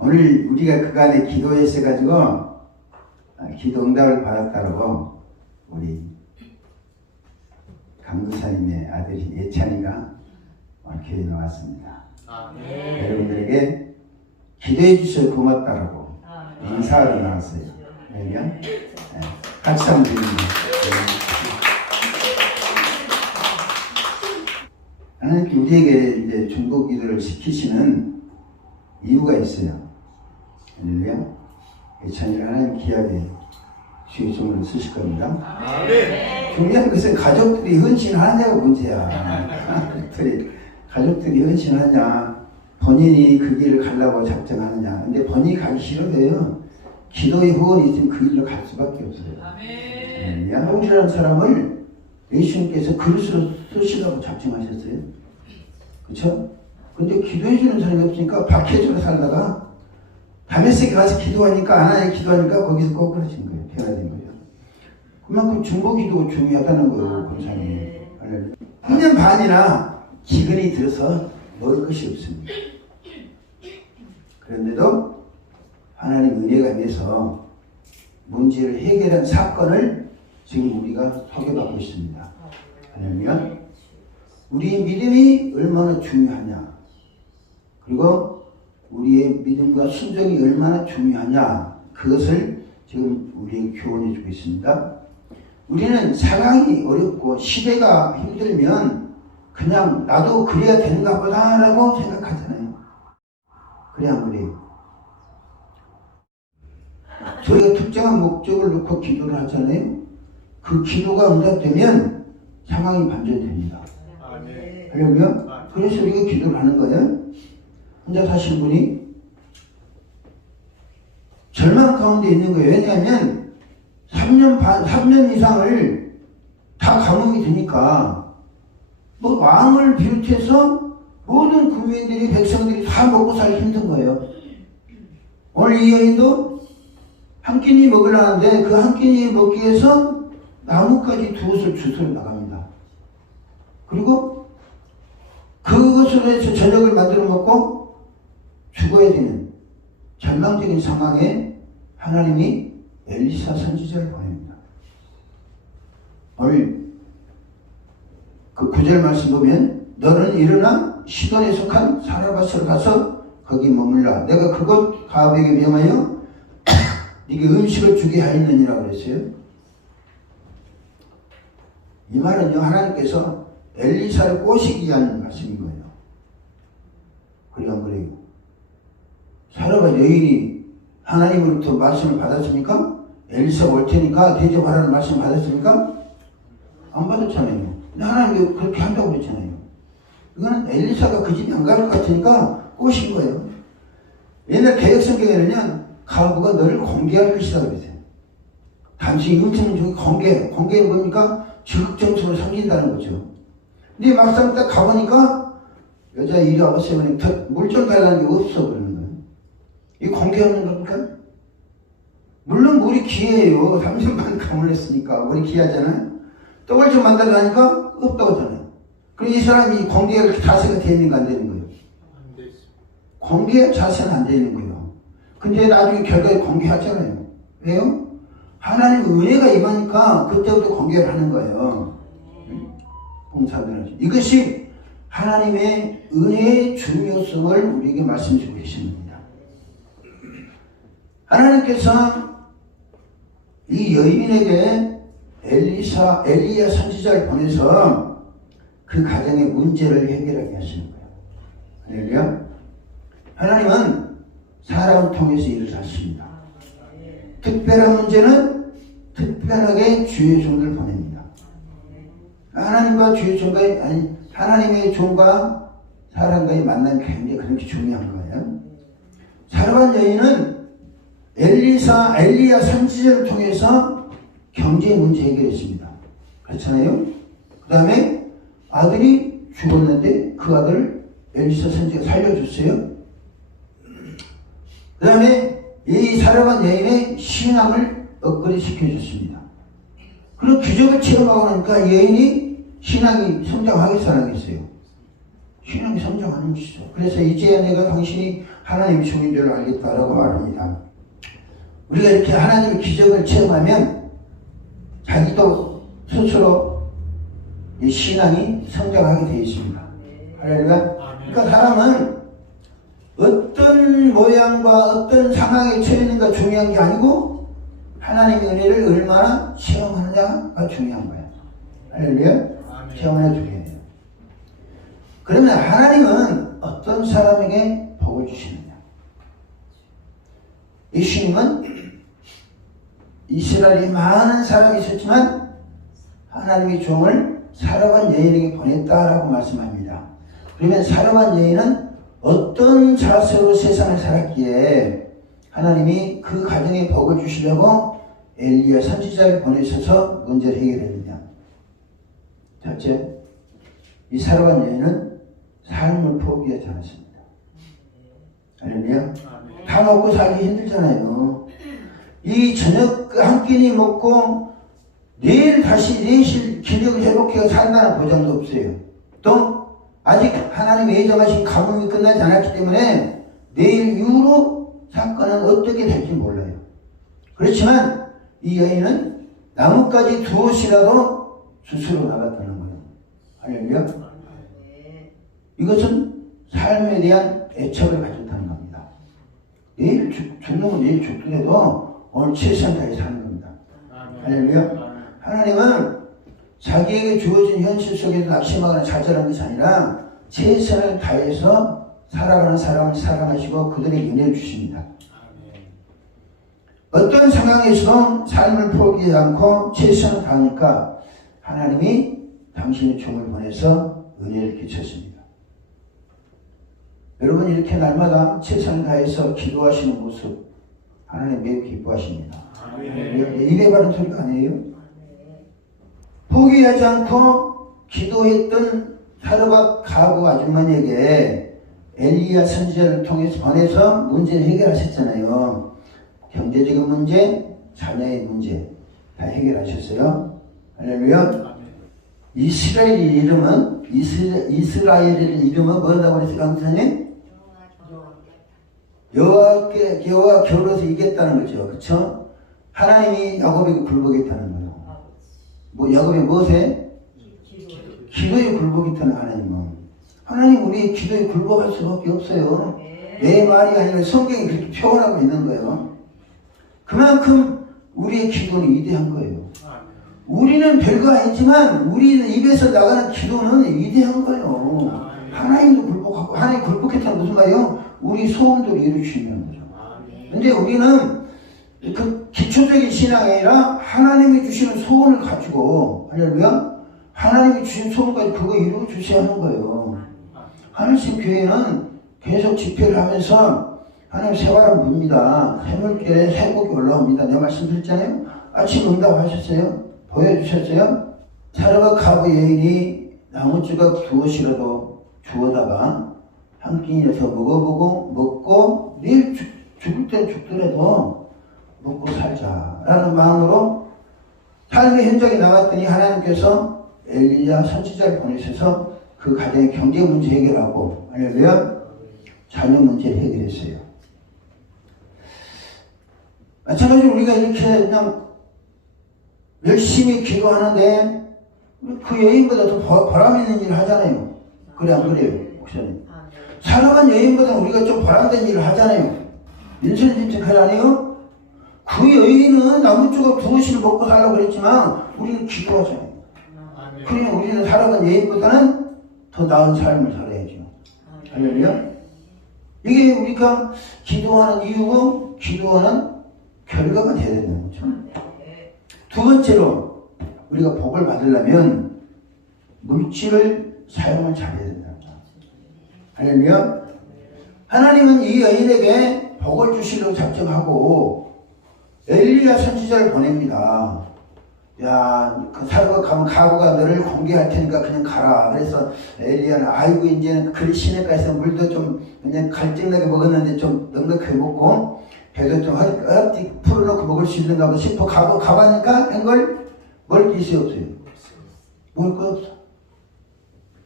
오늘 우리가 그간에 기도했어가지고 기도 응답을 받았다고 우리 강도사님의 아들이 예찬이가 교회에 나왔습니다. 여러분들에게 기도해 주셔서 고맙다라고 인사하러 나왔어요. 그러면 박수 한번 드립니다. 하나님께 우리에게 이제 중보 기도를 시키시는 이유가 있어요. 할렐루야. 예찬이를 하나님 기합에 주의 종으로 쓰실 겁니다. 중요한 것은 가족들이 헌신하냐가 문제야. 가족들이 헌신하냐, 본인이 그 길을 가려고 작정하느냐. 근데 본인이 가기 싫어도요, 기도의 후원이 있으면 그 길로 갈 수밖에 없어요. 야곱이라는 사람을 예수님께서 그릇으로 쓰시라고 작정하셨어요. 그렇죠? 근데 기도해주는 사람이 없으니까 박해주로 살다가 다메섹에 가서 기도하니까, 아나니아 기도하니까 거기서 꼬꾸라진 거예요. 변화된 거예요. 그만큼 중보기도가 중요하다는 거예요. 권사님. 3년 반이나 기근이 들어서 먹을 것이 없습니다. 그런데도 하나님 은혜가 임해서 문제를 해결한 사건을 지금 우리가 소개받고 있습니다. 그러면 우리의 믿음이 얼마나 중요하냐, 그리고 우리의 믿음과 순종이 얼마나 중요하냐, 그것을 지금 우리에게 교훈해 주고 있습니다. 우리는 상황이 어렵고 시대가 힘들면 그냥 나도 그래야 되는가 보다 라고 생각하잖아요. 그래 안 그래요? 저희가 특정한 목적을 놓고 기도를 하잖아요. 그 기도가 응답되면 상황이 반전됩니다. 그러면 그래서 우리가 기도를 하는 거예요. 혼자 사시는 분이 절망 가운데 있는 거예요. 왜냐하면 3년 이상을 다 감옥이 되니까 뭐 왕을 비롯해서 모든 국민들이, 백성들이 다 먹고 살기 힘든 거예요. 오늘 이 여인도 한 끼니 먹으려는데 그 한 끼니 먹기 위해서 나뭇가지 두옷을 주스러 나갑니다. 그리고 그것으로 해서 저녁을 만들어 먹고 죽어야 되는 절망적인 상황에 하나님이 엘리사 선지자를 보냅니다. 오늘 그 9절 말씀 보면 너는 일어나 시돈에 속한 사라밧으로 가서 거기 머물라. 내가 그곳 가압에게 명하여 네게 음식을 주게 하였느니라 그랬어요. 이 말은요, 하나님께서 엘리사를 꼬시기 위한 말씀인 거예요. 그래 안 그래요? 사라밧 여인이 하나님으로부터 말씀을 받았습니까? 엘리사가 올 테니까 대접하라는 말씀을 받았습니까? 안 받았잖아요. 근데 하나님이 그렇게 한다고 그랬잖아요. 이거는 엘리사가 그 집에 안 갈 것 같으니까 꼬신 거예요. 옛날 개혁성경에는요, 가부가 너를 공개할 것이다 그랬어요. 단순히 음식은 저기 공개는 뭡니까? 적극정성을 섬긴다는 거죠. 근데 막상 딱 가보니까 여자 이리 와보세요. 물 좀 달라는 게 없어 그러는 거예요. 이 공개하는 겁니까? 물론 물이 귀해요. 3년 반 가물렸으니까 물이 귀하잖아요. 떡을 좀 만들라니까 없다고 하잖아요. 그럼 이 사람이 공개할 자세가 되는 거 안 되는 거예요? 공개할 자세는 안 되는 거예요. 근데 나중에 결과에 공개하잖아요. 왜요? 하나님 은혜가 임하니까 그때부터 공개를 하는 거예요. 봉사들은 이것이 하나님의 은혜의 중요성을 우리에게 말씀해주고 계십니다. 하나님께서 이 여인에게 엘리야 선지자를 보내서 그 가정의 문제를 해결하게 하시는 거예요. 할렐루야. 하나님은 사람을 통해서 일을 하십니다. 특별한 문제는 특별하게 주의 종을 보냅니다. 하나님과 주의 종과의, 아니, 하나님의 종과 사람과의 만남이 굉장히 그렇게 중요한 거예요. 사라밧 여인은 엘리야 선지자를 통해서 경제 문제 해결했습니다. 그렇잖아요? 그 다음에 아들이 죽었는데 그 아들을 엘리사 선지자가 살려줬어요. 그 다음에 이 사라밧 여인의 신앙을 업그레이드 시켜줬습니다. 그런 기적을 체험하고 나니까 여인이 신앙이 성장하겠어 안 하겠어요? 신앙이 성장하는 것이죠. 그래서 이제야 내가 당신이 하나님이 죽은 줄 알겠다라고 말합니다. 우리가 이렇게 하나님의 기적을 체험하면 자기도 스스로 이 신앙이 성장하게 되어 있습니다. 할렐루야. 그러니까 사람은 어떤 모양과 어떤 상황에 처해 있는가 중요한 게 아니고 하나님의 은혜를 얼마나 체험하느냐가 중요한 거예요. 할렐루야. 체험하느냐 중요해요. 그러면 하나님은 어떤 사람에게 복을 주시느냐? 예수님은 이스라엘에 많은 사람이 있었지만 하나님의 종을 사르반 여인에게 보냈다라고 말씀합니다. 그러면 사르반 여인은 어떤 자세로 세상을 살았기에 하나님이 그 가정에 복을 주시려고 엘리야 선지자를 보내셔서 문제를 해결했느냐? 첫째, 이 사르반 여인은 삶을 포기하지 않았습니다. 할렐루야. 다 먹고 살기 힘들잖아요. 이 저녁 한 끼니 먹고 내일 다시 내실 기력을 회복해 산다는 보장도 없어요. 또 아직 하나님의 예정하신 가뭄이 끝나지 않았기 때문에 내일 이후로 사건은 어떻게 될지 몰라요. 그렇지만 이 여인은 나뭇가지 두옷이라도 스스로 나갔다는 거예요. 할렐루야. 이것은 삶에 대한 애착을 가졌다는 겁니다. 내일 죽는 내일 죽더라도 오늘 최선을 다해 사는 겁니다. 할렐루야. 하나님은 자기에게 주어진 현실 속에서 낙심하거나 좌절하는 것이 아니라 최선을 다해서 살아가는 사람을 사랑하시고 그들에게 은혜를 주십니다. 어떤 상황에서도 삶을 포기하지 않고 최선을 다하니까 하나님이 당신의 종을 보내서 은혜를 끼쳤습니다. 여러분 이렇게 날마다 최선을 다해서 기도하시는 모습 하나님 매우 기뻐하십니다. 입에 바른 소리가 아니에요. 포기하지 않고 기도했던 사르밧 가구 아주머니에게 엘리야 선지자를 통해서 보내서 문제를 해결하셨잖아요. 경제적인 문제, 자녀의 문제 다 해결하셨어요. 할렐루야. 이스라엘의 이름은 이스라엘의 이름은 뭐라고 그랬어요, 강사님? 여호와 겨루어서 이겼다는 거죠. 그렇죠? 하나님이 야곱에게 굴복했다는 거예요. 뭐 야곱이 무엇에? 기도에 굴복했다는 하나님은. 하나님 우리의 기도에 굴복할 수밖에 없어요. 내 말이 아니라 성경이 그렇게 표현하고 있는 거예요. 그만큼 우리의 기도는 위대한 거예요. 우리는 별거 아니지만 우리는 입에서 나가는 기도는 위대한 거예요. 하나님도 굴복하고 하나님 굴복했다는 무슨 말이에요? 우리 소원도 이루시는 거죠. 근데 우리는 그 기초적인 신앙이 아니라 하나님이 주시는 소원을 가지고 할렐루야 하나님이 주신 소원까지 그거 이루어 주셔야 하는 거예요. 하늘신 교회는 계속 집회를 하면서 하나님 새바람 붑니다. 새물결에 새곡이 올라옵니다. 내가 말씀드렸잖아요. 아침 응답하셨어요. 보여주셨어요. 사르밧 가부 여인이 나무조각 두엇이라도 주워다가 한 끼니라서 먹어보고 먹고 내일 죽을 때 죽더라도 먹고 살자라는 마음으로 삶의 현장에 나갔더니 하나님께서 엘리야 선지자를 보내셔서 그 가정의 경제 문제 해결하고 할렐루야 자녀 문제를 해결했어요. 마찬가지로 우리가 이렇게 그냥 열심히 기도하는데 그 여인보다 더 보람 있는 일을 하잖아요. 그래 안 그래요? 목사님. 사랑한 여인보다 우리가 좀 보람된 일을 하잖아요. 민선님 그래 안 해요? 그 여인은 나무조각 두엇을 먹고 살라고 그랬지만 우리는 기도하잖아요. 그러면 우리는 살아간 여인보다는 더 나은 삶을 살아야죠. 할렐루야. 이게 우리가 기도하는 이유고 기도하는 결과가 돼야 되는 거죠. 두 번째로 우리가 복을 받으려면 물질을 사용을 잘해야 된다. 할렐루야. 하나님은 이 여인에게 복을 주시려고 작정하고 엘리야 선지자를 보냅니다. 야, 그 사르밧 가면 가구가 너를 공개할 테니까 그냥 가라. 그래서 엘리야는 아이고 이제는 그리 시내가에서 물도 좀 그냥 갈증나게 먹었는데 좀 넉넉하게 먹고 배도 좀 어디 풀어놓고 먹을 수 있는가 싶어 가보니까 한걸 먹을 게 있어요, 없어요? 먹을 거 없어.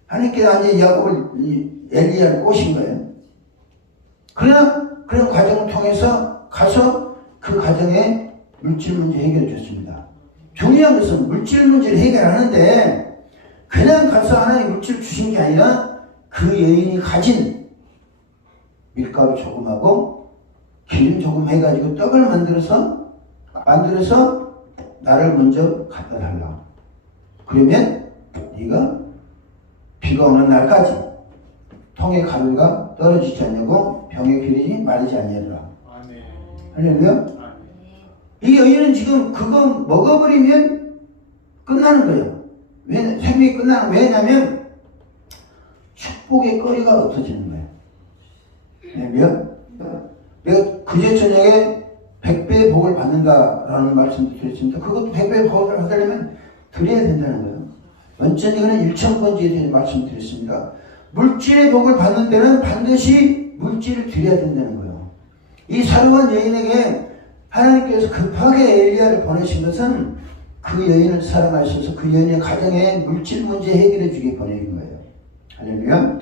하나님께서 이제 야곱을 엘리야를 꼬신 거예요. 그러나 그런 과정을 통해서 가서 그 가정의 물질 문제 해결해 줬습니다. 중요한 것은 물질 문제를 해결하는데 그냥 가서 하나님 물질을 주신 게 아니라 그 여인이 가진 밀가루 조금하고 기름 조금 해가지고 떡을 만들어서 나를 먼저 갖다 달라. 그러면 네가 비가 오는 날까지 통의 가루가 떨어지지 않냐고 병의 기름이 마르지 않냐더라. 할렐루야. 이 여인은 지금 그거 먹어버리면 끝나는 거예요. 생명이 끝나는 거예요. 왜냐면 축복의 거리가 없어지는 거예요. 왜냐면 내가 그제 저녁에 100배의 복을 받는다라는 말씀도 드렸습니다. 그것도 100배의 복을 받으려면 드려야 된다는 거예요. 원천이는 1,000번째에 대해 말씀드렸습니다. 물질의 복을 받는 데는 반드시 물질을 드려야 된다는 거예요. 이 사르반 여인에게 하나님께서 급하게 엘리야를 보내신 것은 그 여인을 사랑하셔서 그 여인의 가정에 물질 문제 해결해 주기 보내는 거예요. 할렐루야.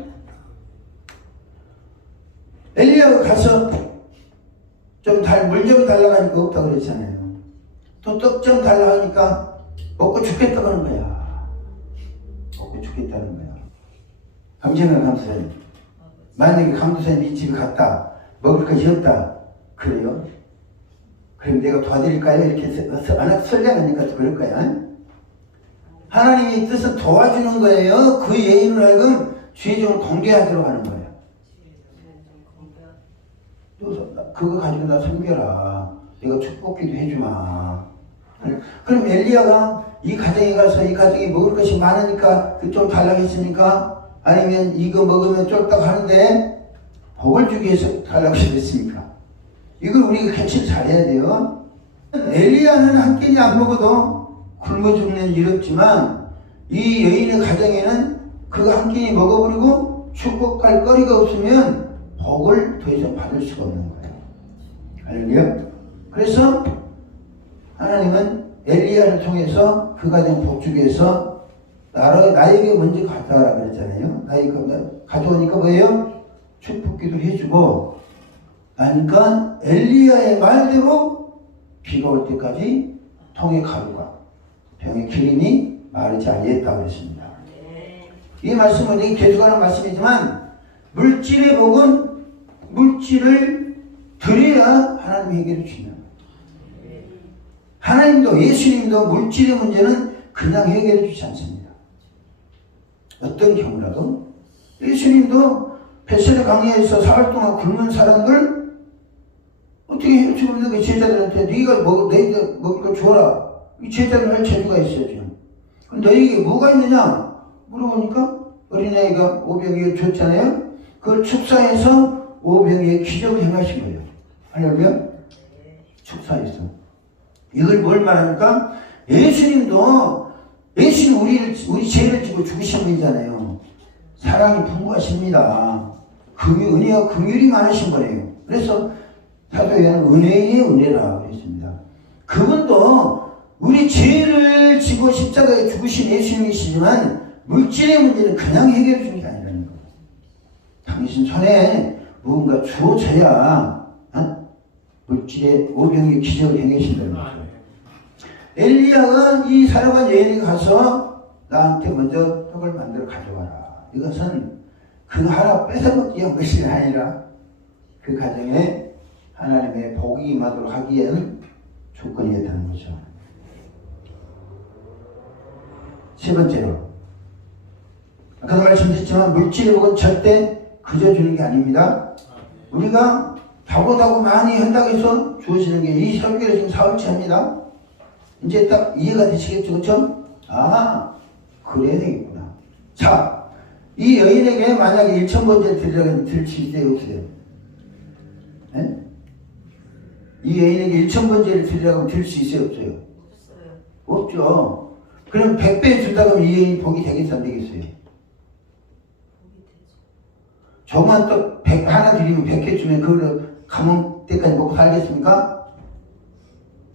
엘리야가 가서 물 좀 달라고 하니까 없다고 그랬잖아요. 또 떡 좀 달라고 하니까 먹고 죽겠다고 하는 거야. 먹고 죽겠다는 거야. 감정을 감사님. 만약에 감독사님 이 집에 갔다 먹을 것이 없다. 그래요? 그럼 내가 도와드릴까요? 이렇게 해서 워낙 선량하니까 그럴 거야. 하나님의 뜻은 도와주는 거예요. 그 예인을 하여금 죄종을 공개하도록 하는 거예요. 그거 가지고 나 섬겨라. 내가 축복기도 해주마. 그럼 엘리야가 이 가정에 가서 이 가정에 먹을 것이 많으니까 좀 달라고 했습니까? 아니면 이거 먹으면 쫄딱 하는데 복을 주기 위해서 달라고 했습니까? 이걸 우리가 캐치를 잘해야 돼요. 엘리야는 한 끼니 안 먹어도 굶어 죽는 일 없지만 이 여인의 가정에는 그거 한 끼니 먹어버리고 축복할 거리가 없으면 복을 더 이상 받을 수가 없는 거예요. 할렐루야. 그래서 하나님은 엘리야를 통해서 그 가정 복 주기 위해서 나에게 먼저 가져와라 그랬잖아요. 나에게 가져오니까 뭐예요? 축복기도를 해주고 그러니까 엘리야의 말대로 비가 올 때까지 통의 가루가 병의 기름이 마르지 아니했다고 그랬습니다. 이 말씀은 되게 계속하는 말씀이지만 물질의 복은 물질을 드려야 하나님이 해결해 주시는 거예요. 하나님도 예수님도 물질의 문제는 그냥 해결해 주지 않습니다. 어떤 경우라도 예수님도 베세다 강야에서 사흘 동안 굶는 사람들 어떻게 해결해 주는 게 제자들한테 너희가 너희들 먹을 거 주어라. 이 제자들 할 재주가 있어요 지금. 너희에게 뭐가 있느냐 물어보니까 어린아이가 500여 줬잖아요. 그걸 축사해서 500의 기적을 행하신 거예요. 할렐루야. 축사해서 이걸 뭘 말합니까? 예수님도 우리 죄를 지고 죽으신 분이잖아요. 사랑이 풍부하십니다. 은혜와 긍휼이 많으신 거예요. 그래서 사도 요한은 은혜의 은혜라 그랬습니다. 그분도 우리 죄를 지고 십자가에 죽으신 예수님이시지만 물질의 문제는 그냥 해결해 주는 게 아니라는 거예요. 당신 손에 무언가 주어져야 물질의 오병의 기적을 행하신다는 거죠. 엘리야가 이 사람과 여인에게 가서 나한테 먼저 떡을 만들어 가져와라. 이것은 그 하나 뺏어먹기 위한 것이 아니라 그 가정에 하나님의 복이 임하도록 하기에는 조건이었다는 거죠. 세 번째로 아까도 말씀드렸지만 물질의 복은 절대 그저 주는 게 아닙니다. 우리가 다고다고 많이 한다고 해서 주어지는 게 이 설교를 지금 사흘째 합니다. 이제 딱 이해가 되시겠죠? 그렇죠? 아, 그래야 되겠구나. 자, 이 여인에게 만약에 1,000번째 드리라고 드릴 수 있어요? 없어요? 네? 이 여인에게 1,000번째를 드리라고 드릴 수 있어요? 없어요? 없죠. 그럼 100배 준다고 하면 이 여인이 복이 되겠어? 안 되겠어요? 조그만 떡 하나 드리면 100개 주면 그걸로 감은 때까지 먹고 살겠습니까?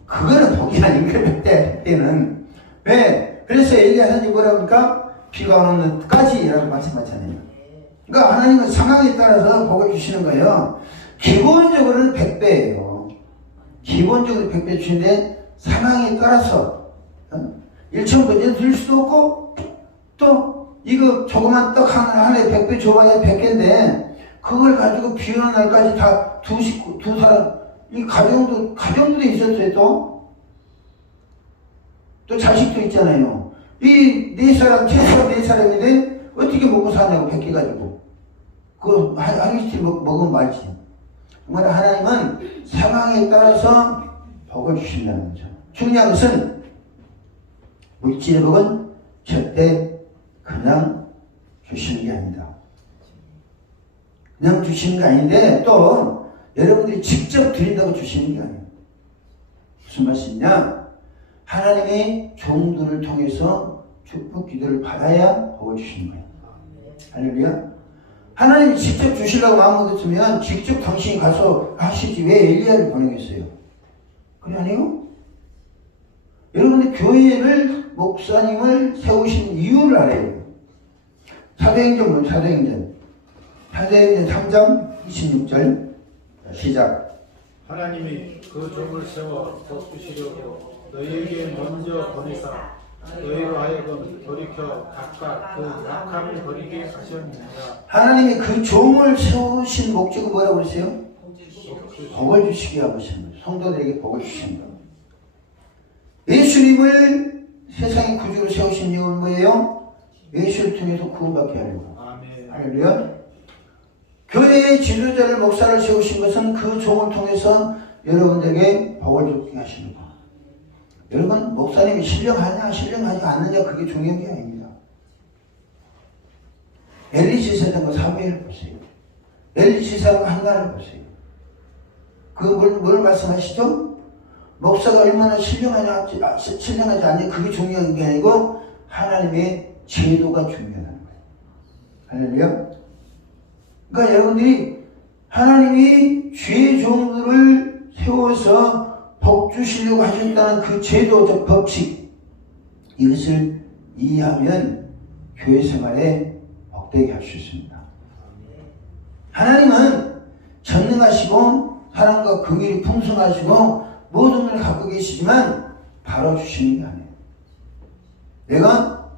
그거는 복이 아닙니까? 100대는. 왜? 그래서 엘리야 선생님 뭐라고 합니까? 비가 오는 때까지 라고 말씀하잖아요. 그러니까 하나님은 상황에 따라서 복을 주시는 거예요. 기본적으로는 100배예요. 기본적으로 100배 주는데 상황에 따라서 1,000번 드릴 수도 없고 또 이거 조그만 떡 하나에 100배 줘봐야 100개인데 그걸 가지고 비 오는 날까지 다 두 사람 이 가정도 있었어요. 또 자식도 있잖아요. 이 최소한 네 사람인데 어떻게 먹고 사냐고 100개 가지고 그거 한 개씩 먹으면 말지. 정말 하나님은 상황에 따라서 복을 주신다는 거죠. 중요한 것은 물질의 복은 절대 그냥 주시는 게 아니다. 그냥 주시는 게 아닌데 또 여러분들이 직접 드린다고 주시는 게 아니에요. 무슨 말씀이냐? 하나님의 종들을 통해서 축복 기도를 받아야 복을 주시는 거예요. 할렐루야. 하나님이 직접 주시려고 마음먹었으면 직접 당신이 가서 하시지 왜 엘리야를 보내겠어요? 그래 아니요? 여러분들 교회를 목사님을 세우신 이유를 알아야 돼요. 사도행전 3장 26절 시작. 하나님이 그 종을 세워 복 주시려고 너희에게 먼저 보내사 너희로 하여금 돌이켜 각각 그 약함을 버리게 하셨느니라. 하나님이 그 종을 세우신 목적은 뭐라고 그랬어요? 복을 주시게 하신 거예요. 성도들에게 복을 주신 거예요. 예수님을 세상의 구주로 세우신 이유는 뭐예요? 예수를 통해서 구원받게 하려고. 아멘. 할렐루야. 교회의 지도자를 목사를 세우신 것은 그 종을 통해서 여러분들에게 복을 주게 하시는 거예요. 여러분 목사님이 신령하냐 신령하지 않느냐 그게 중요한 게 아닙니다. 엘리 지사장과 사무엘을 보세요. 엘리 지사장과 한나를 보세요. 뭘 말씀하시죠? 목사가 얼마나 신령하지 않냐 그게 중요한 게 아니고 하나님의 제도가 중요하다는 거예요. 할렐루야. 그러니까 여러분들이 하나님이 주의 종들을 세워서 복 주시려고 하셨다는 그 제도적 법칙 이것을 이해하면 교회 생활에 복되게 할 수 있습니다. 하나님은 전능하시고 사랑과 긍휼이 풍성하시고 모든 걸 갖고 계시지만 바로 주시는 게 아니에요. 내가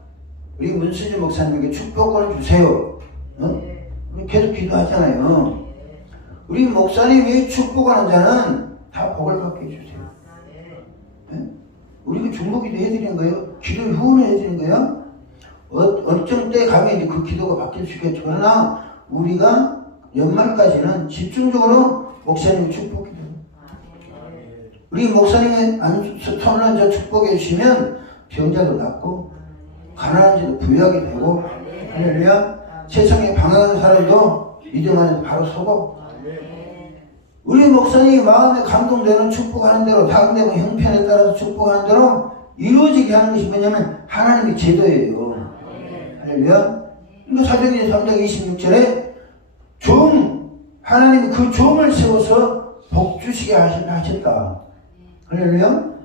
우리 문수진 목사님에게 축복을 주세요. 우리 계속 기도하잖아요. 우리 목사님이 축복하는 자는 다 복을 받게 해주세요. 우리가 중보기도 해드리는 거예요. 기도를 후원을 해드리는 거예요. 어떤 때 가면 이제 그 기도가 바뀔 수 있겠죠. 그러나 우리가 연말까지는 집중적으로 목사님의 축복기도. 우리 목사님의 선란자 축복해 주시면 병자도 낫고 가난한 자도 부유하게 되고 할렐루야. 세상에 방황하는 사람도 믿음 안에서 바로 서고 우리 목사님이 마음에 감동되는 축복하는 대로 상대방 형편에 따라서 축복하는 대로 이루어지게 하는 것이 뭐냐면 하나님의 제도예요. 할렐루야. 그러니까 사도행전 3장 26절에 하나님이 그 종을 세워서 복 주시게 하셨다. 할렐루야.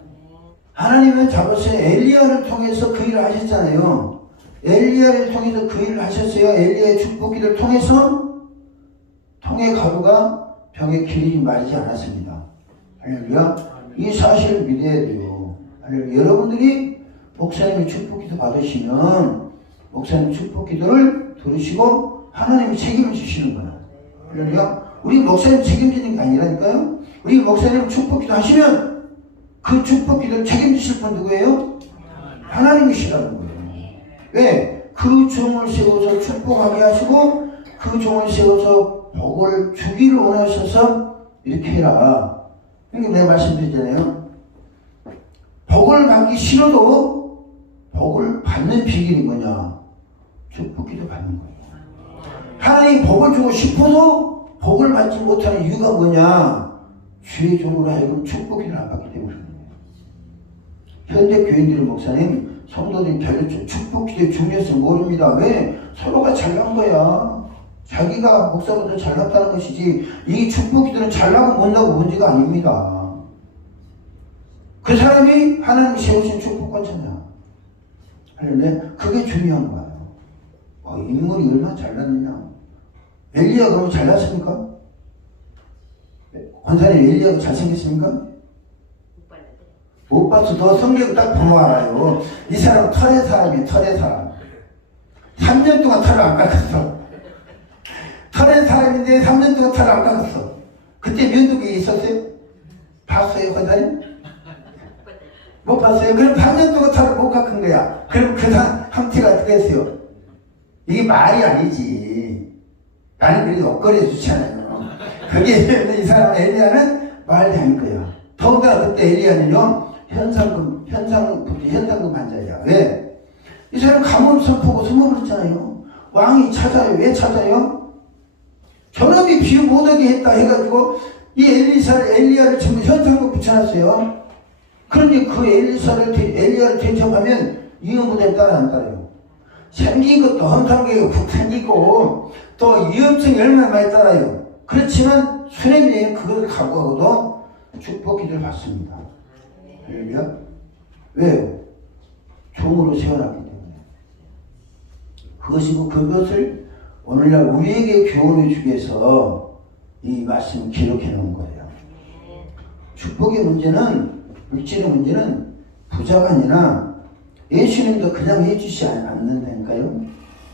하나님은 잡으셔서 엘리야를 통해서 그 일을 하셨잖아요. 엘리야를 통해서 그 일을 하셨어요. 엘리야의 축복기를 통해서 통의 가루가 병에 기름이 마르지 않았습니다. 할렐루야. 이 사실을 믿어야 돼요. 할렐루야. 여러분들이 목사님의 축복기도 받으시면 목사님 축복기도를 들으시고 하나님이 책임을 주시는 거예요. 할렐루야. 우리 목사님 책임지는 게 아니라니까요. 우리 목사님 축복기도 하시면 그 축복기도를 책임지실 분 누구예요? 하나님이시라는 거예요. 왜? 그 종을 세워서 축복하게 하시고 그 종을 세워서 복을 주기를 원하셔서 이렇게 해라. 그러니까 내가 말씀드렸잖아요. 복을 받기 싫어도 복을 받는 비결이 뭐냐? 축복기도 받는 거예요. 하나님 복을 주고 싶어도 복을 받지 못하는 이유가 뭐냐? 주의 종으로 하여금 축복기를 안 받기 때문에. 현대 교인들의 목사님, 성도들이 달렸죠. 축복기도의 중요성을 모릅니다. 왜? 서로가 잘난 거야. 자기가 목사보다 잘났다는 것이지 이 축복기도는 잘나고 못나고 문제가 아닙니다. 그 사람이 하나님이 세우신 축복권자냐. 할렐루야. 그게 중요한 거예요. 인물이 얼마나 잘났느냐. 엘리야 그러면 잘났습니까? 권사님 엘리야가 잘생겼습니까? 못 봐서 너 성경 딱 보고 알아요. 이 사람 털의 사람이 털의 사람. 3년 동안 털을 안 깎았어. 털의 사람인데 3년 동안 털을 안 깎았어. 그때 면도기 있었어요? 봤어요, 권사님? 못 봤어요? 그럼 3년 동안 털을 못 깎은 거야. 그럼 그 상태가 어떻게 했어요? 이게 말이 아니지. 나는 그래도 엇거려 주잖아요. 그게 이 사람 엘리야는 말이 아닐 거야. 더군다나 그때 엘리야는요, 현상금 환자야. 왜? 이 사람 가뭄 선포고 숨어버렸잖아요. 왕이 찾아요. 왜 찾아요? 저놈이 비 못오게 했다 해가지고 이 엘리야를 전부 현상금 붙여놨어요. 그런데 그 엘리야를 대접하면 이음부대를 따라 안 따라요. 생긴 것도 험상계가 푹 생기고 또 위험성이 얼마나 많이 따라요. 그렇지만 수레비에 그걸 각오하고도 축복 기도를 받습니다. 할렐루야. 왜요? 종으로 세워놨기 때문에. 그것을 오늘날 우리에게 교훈을 주기 위해서 이 말씀을 기록해 놓은 거예요. 축복의 문제는, 물질의 문제는 부자가 아니라 예수님도 그냥 해주시지 않는다니까요.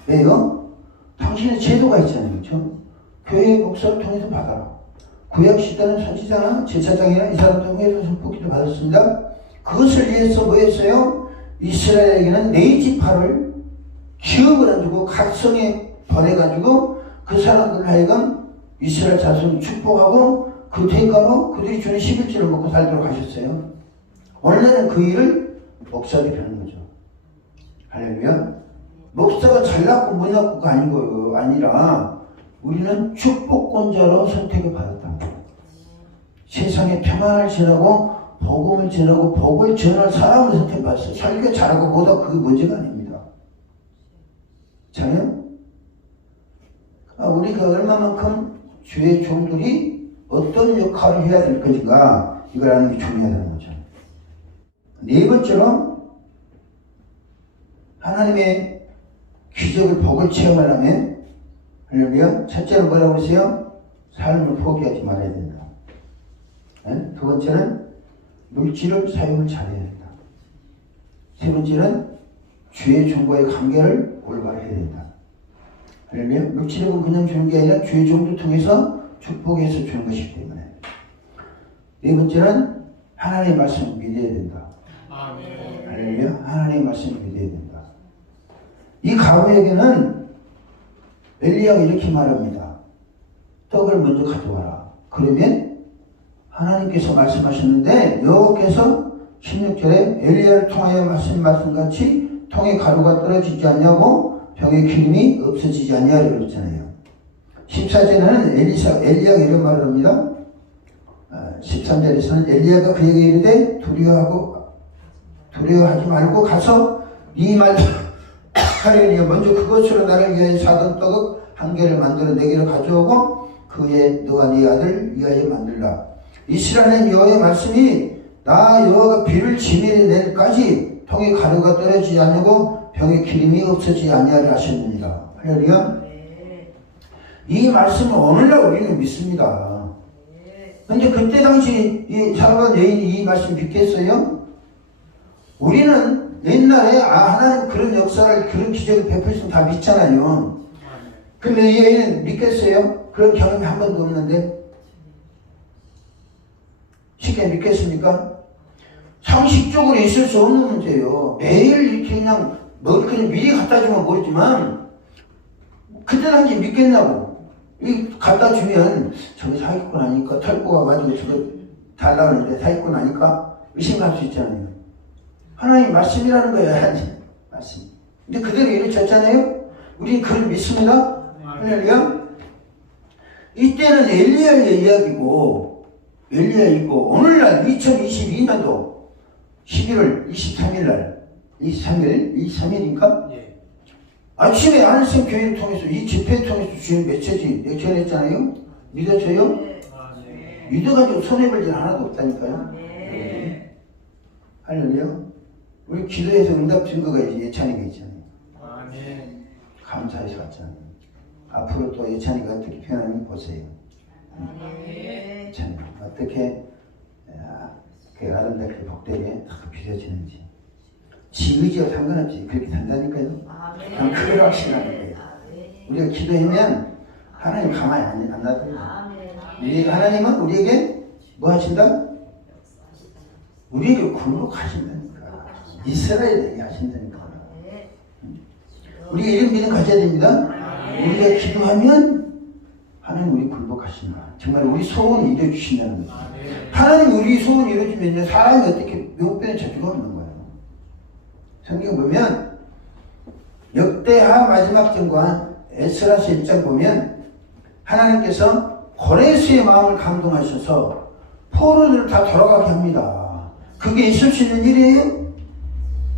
왜요? 당신의 제도가 있잖아요. 그렇죠? 교회 목사를 통해서 받아라. 구약 시대는 선지자나 제사장이나 이 사람 통해서 축복기도 받았습니다. 그것을 위해서 뭐 했어요? 이스라엘에게는 네 지파를 기업을 안 주고 각성에 보내가지고 그 사람들 하여금 이스라엘 자손을 축복하고 그 대가로 그들이 주는 11조를 먹고 살도록 하셨어요. 원래는 그 일을 목사들이 하는 거죠. 할렐루야. 목사가 잘났고 못났고가 아니라 우리는 축복권자로 선택을 받았다. 세상에 평안을 전하고 복음을 전하고 복을 전할 사람을 선택받았어요. 설교 잘하고 보다 그게 문제가 아닙니다. 자요? 우리가 얼마만큼 주의 종들이 어떤 역할을 해야 될 것인가 이걸 아는 게 중요하다는 거죠. 네 번째로 하나님의 기적을 복을 체험하려면 할렐루야. 첫째로 뭐라고 그러세요? 삶을 포기하지 말아야 된다. 네? 두 번째는 물질을 사용을 잘해야 된다. 세 번째는 주의 종과의 관계를 올바로 해야 된다. 할렐루야. 물질은 그냥 주는 게 아니라 주의 종도 통해서 축복해서 주는 것이기 때문에. 네 번째는 하나님의 말씀을 믿어야 된다. 아멘. 할렐루야. 하나님의 말씀을 믿어야 된다. 이 가부에게는 엘리야가 이렇게 말합니다. 떡을 먼저 가져와라. 그러면 하나님께서 말씀하셨는데 여호와께서 16절에 엘리야를 통하여 말씀같이 통에 가루가 떨어지지 않냐고 병에 기름이 없어지지 않냐고 그랬잖아요. 14절에는 엘리야가 이런 말을 합니다. 13절에서는 엘리야가 그에게 이르되 두려워하지 말고 가서 네 말 하려니와 먼저 그것으로 나를 위하여 사던 떡 한 개를 만들어 내게로 가져오고 그에 너와 네 아들 위하여 만들라. 이스라엘의 여호와의 말씀이 나 여호와가 비를 지밀에 내일까지 통에 가루가 떨어지지 않냐고 병에 기름이 없어지지 아니하리라 하셨느니라. 할렐루야. 이 말씀을 오늘날 우리는 믿습니다. 근데 그때 당시 이 사랑하는 여인이 이 말씀 믿겠어요? 우리는 옛날에 하나님 그런 역사를 그런 기적을 베풀 다 믿잖아요. 근데 이 여인은 믿겠어요? 그런 경험이 한 번도 없는데 쉽게 믿겠습니까? 상식적으로 있을 수 없는 문제예요. 매일 이렇게 그냥 미리 갖다 주면 모르지만 그때 당시 믿겠냐고. 이 갖다 주면 저기 사기꾼 아니까 털고 와가지고 저거 달라는데 사기꾼 아니까 의심할 수 있잖아요. 하나님 말씀이라는 거예요. 말씀. 근데 그대로 이루어졌잖아요. 우리는 그걸 믿습니다. 할렐루야. 이때는 엘리야의 이야기고 오늘날 2022년도 11월 23일인가? 예. 아침에 안성 교회를 통해서 이 집회를 통해서 주신 메시지 전했잖아요. 믿어져요? 네. 믿어가지고 손해볼 일 하나도 없다니까요. 네. 할렐루야. 우리 기도해서 응답 증거가 이제 예찬이가 있잖아요. 아멘. 감사해서 왔잖아요. 앞으로 또 예찬이가 어떻게 표현하는지 보세요. 참 어떻게 그 아름답게 복되게 딱 빚어지는지 지 의지와 상관없이 그렇게 산다니까요. 그럼 그걸 확신하는 거예요. 우리가 기도하면 하나님 가만히 안 놔둬요. 하나님은 우리에게 뭐 하신다? 우리에게 굴복하신다니까. 이스라엘에게 하신다니까. 우리가 이런 믿음 가져야 됩니다. 우리가 기도하면 하나님 우리 굴복하신다. 정말 우리 소원을 이루어주신다는 거죠. 하나님 우리 소원을 이루어주면 사람이 어떻게 명분에 저주가 없는 거예요. 성경 보면 역대하 마지막 전과 에스라서 1장 보면 하나님께서 고레스의 마음을 감동하셔서 포로들을 다 돌아가게 합니다. 그게 있을 수 있는 일이에요?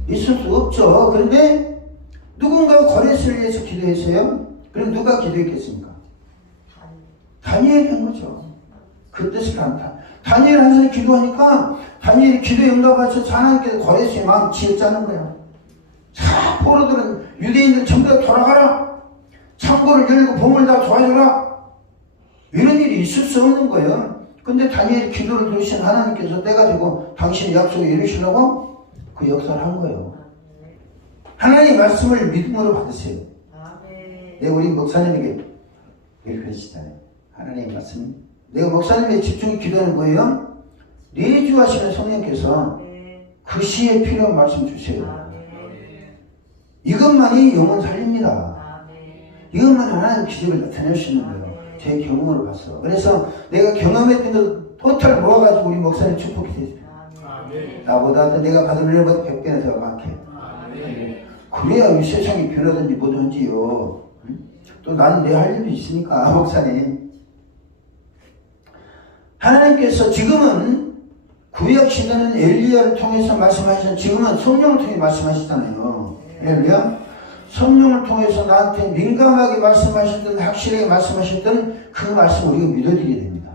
있을 수 없죠. 그런데 누군가 고레스를 위해서 기도했어요. 그럼 누가 기도했겠습니까? 다니엘이 한 거죠. 그 뜻을 안다. 다니엘 한 사람이 기도하니까 다니엘이 기도 응답하셔서 하나님께서 고레스의 마음 지었자는 거예요. 자, 포로들은 유대인들 전부 다 돌아가라. 창고를 열고 봉을 다 도와줘라. 이런 일이 있을 수 없는 거예요. 근데 다니엘이 기도를 들으신 하나님께서 때가 되고 당신의 약속을 이루시려고 그 역사를 한 거예요. 하나님의 말씀을 믿음으로 받으세요. 내가 우리 목사님에게 이렇게 그러시잖아요. 하나님의 말씀. 내가 목사님의 집중해 기도하는 거예요. 내주하시는 성령께서 그 시에 필요한 말씀 주세요. 이것만이 영혼 살립니다. 이것만 하나님 기적을 나타낼 수 있는 거예요. 제 경험으로 봤어. 그래서 내가 경험했던 걸 토탈 모아가지고 우리 목사님 축복이 됐어요. 나보다 내가 받은 은혜보다 100배나 더 많게. 그래야 이 세상이 변하든지 뭐든지요. 또 나는 내 할 일도 있으니까 목사님. 하나님께서 지금은 구약 시대는 엘리야를 통해서 말씀하시는 지금은 성령을 통해 말씀하시잖아요. 할렐루야. 성령을 통해서 나한테 민감하게 말씀하셨던 확실하게 말씀하셨던 그 말씀 우리가 믿어드려야 됩니다.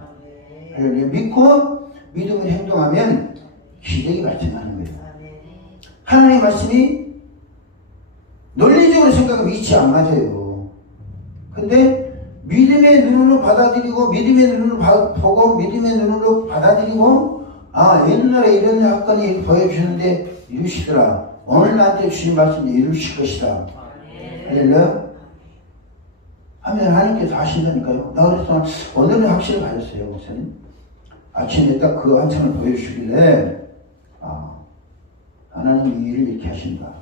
할렐루야. 믿고 믿음을 행동하면 기적이 발생하는 거예요. 하나님의 말씀이 논리적으로 생각하면 위치 안 맞아요. 근데 믿음의 눈으로 받아들이고 믿음의 눈으로 보고 믿음의 눈으로 받아들이고 아 옛날에 이런 사건이 보여주는데 이루시더라. 오늘 나한테 주신 말씀이 이루실 것이다. 할렐루야. 하면 하나님께서 하신다니까요. 나 그래서 오늘은 확실히 가졌어요. 목사님. 아침에 딱 그 한창을 보여주시길래 아 하나님이 이 일을 이렇게 하신다.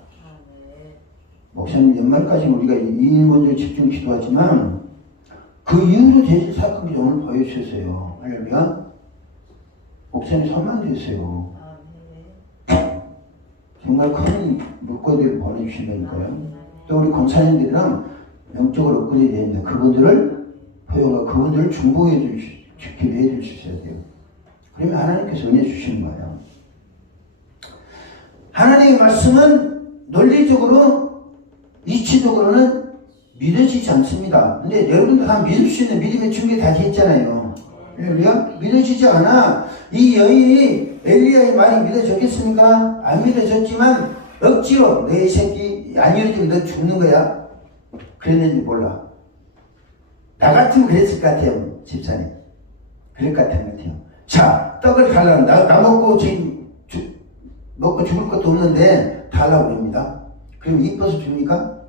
목사님 연말까지 우리가 이 일 먼저 집중 기도하지만 그 이후로 되실 사건이 오늘 보여주셨어요. 할렐루야. 목사님 선만됐어요. 정말 큰 물고기를 보내주신다니까요. 또 우리 검사님들이랑 영적으로 업그레이드 해야 됩니다. 그분들을 포용하고 그분들을 중보해 기도해 주셔야 돼요. 그러면 하나님께서 은혜 주시는 거예요. 하나님의 말씀은 논리적으로 이치적으로는 믿어지지 않습니다. 근데 여러분도 다 믿을 수 있는 믿음의 준비 다 했잖아요. 우리가 믿어지지 않아. 이 여인이 엘리야의 말이 믿어졌겠습니까? 안 믿어졌지만 억지로 내 새끼 안 이루어지면 너 죽는 거야. 그랬는지 몰라. 나 같으면 그랬을 것 같아요. 집사님. 그럴 것 같아요. 자, 떡을 달라고. 나 먹고 지금 먹고 죽을 것도 없는데 달라고 그럽니다. 그럼 이뻐서 줍니까?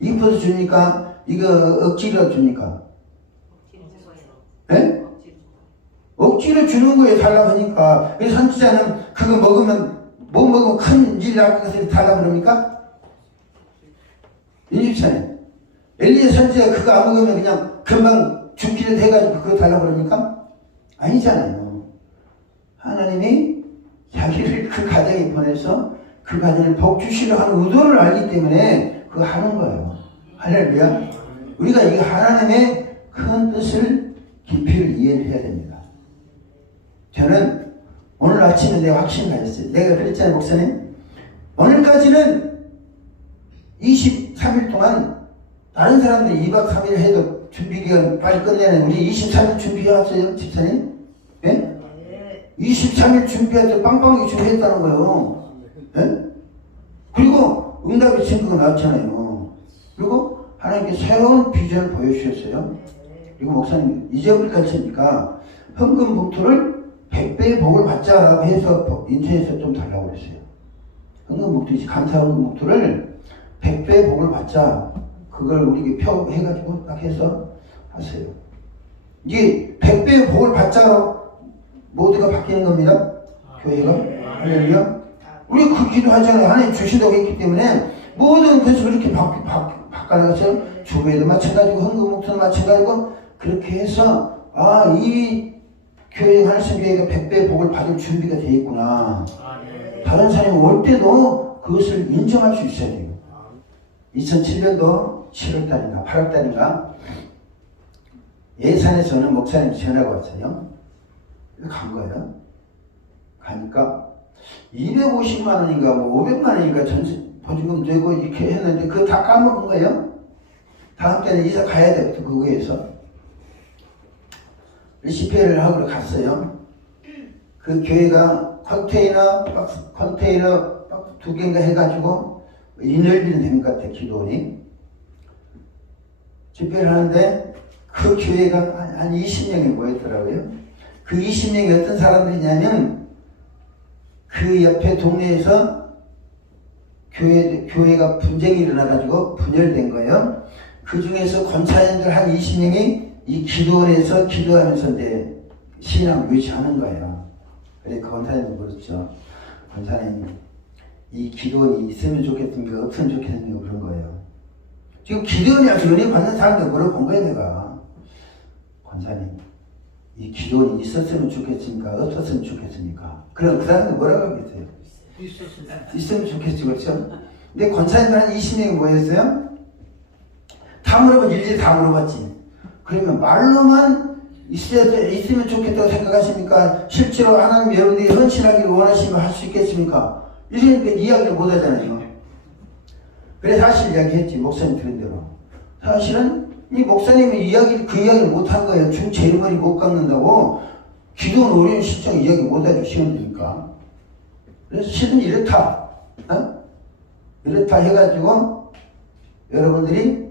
이뻐서 줍니까? 이거 억지로 줍니까? 네? 억지로 주는 거예요. 달라고 하니까. 그래서 선지자는 그거 먹으면 뭐 먹으면 큰 일 날 것을 달라고 그럽니까? 인집사님. 엘리야 선지자 그거 안 먹으면 그냥 금방 죽기를 해가지고 그거 달라고 그럽니까? 아니잖아요. 하나님이 자기를 그 가정에 보내서 그 가정을 복 주시려 하는 의도를 알기 때문에 그거 하는 거예요. 할렐루야. 우리가 이 하나님의 큰 뜻을 깊이를 이해를 해야 됩니다. 저는 오늘 아침에 내가 확신 가졌어요. 내가 그랬잖아요, 목사님. 오늘까지는 23일 동안 다른 사람들이 2박 3일 해도 준비기간 빨리 끝내는 우리 23일 준비해왔어요, 집사님? 예? 23일 준비해서 빵빵하게 준비했다는 거예요. 예? 그리고 응답의 증거가 나왔잖아요. 그리고 하나님께 새로운 비전을 보여주셨어요. 이거 목사님 잊어버릴 것이니까 헌금 봉투를 100배의 복을 받자라고 해서 인터넷에서 좀 달라고 그랬어요. 헌금 봉투, 감사 헌금 봉투를 100배의 복을 받자. 그걸 우리에게 표 해가지고 딱 해서 하세요. 이게 100배의 복을 받자로 모두가 바뀌는 겁니다. 교회가. 할렐루야. 우리 그 기도하잖아요. 하나님 주신다고 했기 때문에 모든 것을 그렇게 바꿔나가서 주배도 마찬가지고 헌금 목소도 마찬가지고 그렇게 해서 이 교회 하늘성교회가 100배의 복을 받을 준비가 되어 있구나. 다른 사람이 올 때도 그것을 인정할 수 있어야 돼요. 2007년도 7월달인가 8월달인가 예산에서는 목사님 전화가 왔어요. 간 거예요. 가니까 250만 원인가 뭐 500만 원인가 보증금 되고 이렇게 했는데 그거 다 까먹은 거예요. 다음 때는 이사 가야 돼. 그 교회에서 리시페를 하고 갔어요. 그 교회가 컨테이너 박스 2개인가 해가지고 2년비는 된 것 같아. 기도원이 집회를 하는데 그 교회가 한 20명이 모였더라고요. 그 20명이 어떤 사람들이냐면 그 옆에 동네에서 교회가 분쟁이 일어나가지고 분열된 거예요. 그 중에서 권사님들 한 20명이 이 기도원에서 기도하면서 이제 신앙을 유지하는 거예요. 그래 권사님은 그렇죠. 권사님 이 기도원이 있으면 좋겠습니까? 없으면 좋겠습니까? 그런 거예요. 지금 기도원이 아주 은혜 받는 사람들 물어본 거예요. 내가 권사님 이 기도원이 있었으면 좋겠습니까? 없었으면 좋겠습니까? 그럼 그 사람들 뭐라고 하겠어요? 있으면 좋겠지, 그렇죠? 근데 권사님들 한 20명이 모였어요? 다 물어봤지, 일일이 다 물어봤지. 그러면 말로만 있으면 좋겠다고 생각하십니까? 실제로 하나님 여러분들이 헌신하기를 원하시면 할 수 있겠습니까? 이러니까 이야기를 못 하잖아요. 그래 사실 이야기했지, 목사님 들은 대로. 사실은 이 목사님이 그 이야기를 못 한 거예요. 준 재물이 못 깎는다고 기도원 어려운 실정 이야기 못 해주시면 되니까. 그래서 실은 이렇다. 이렇다 해가지고 여러분들이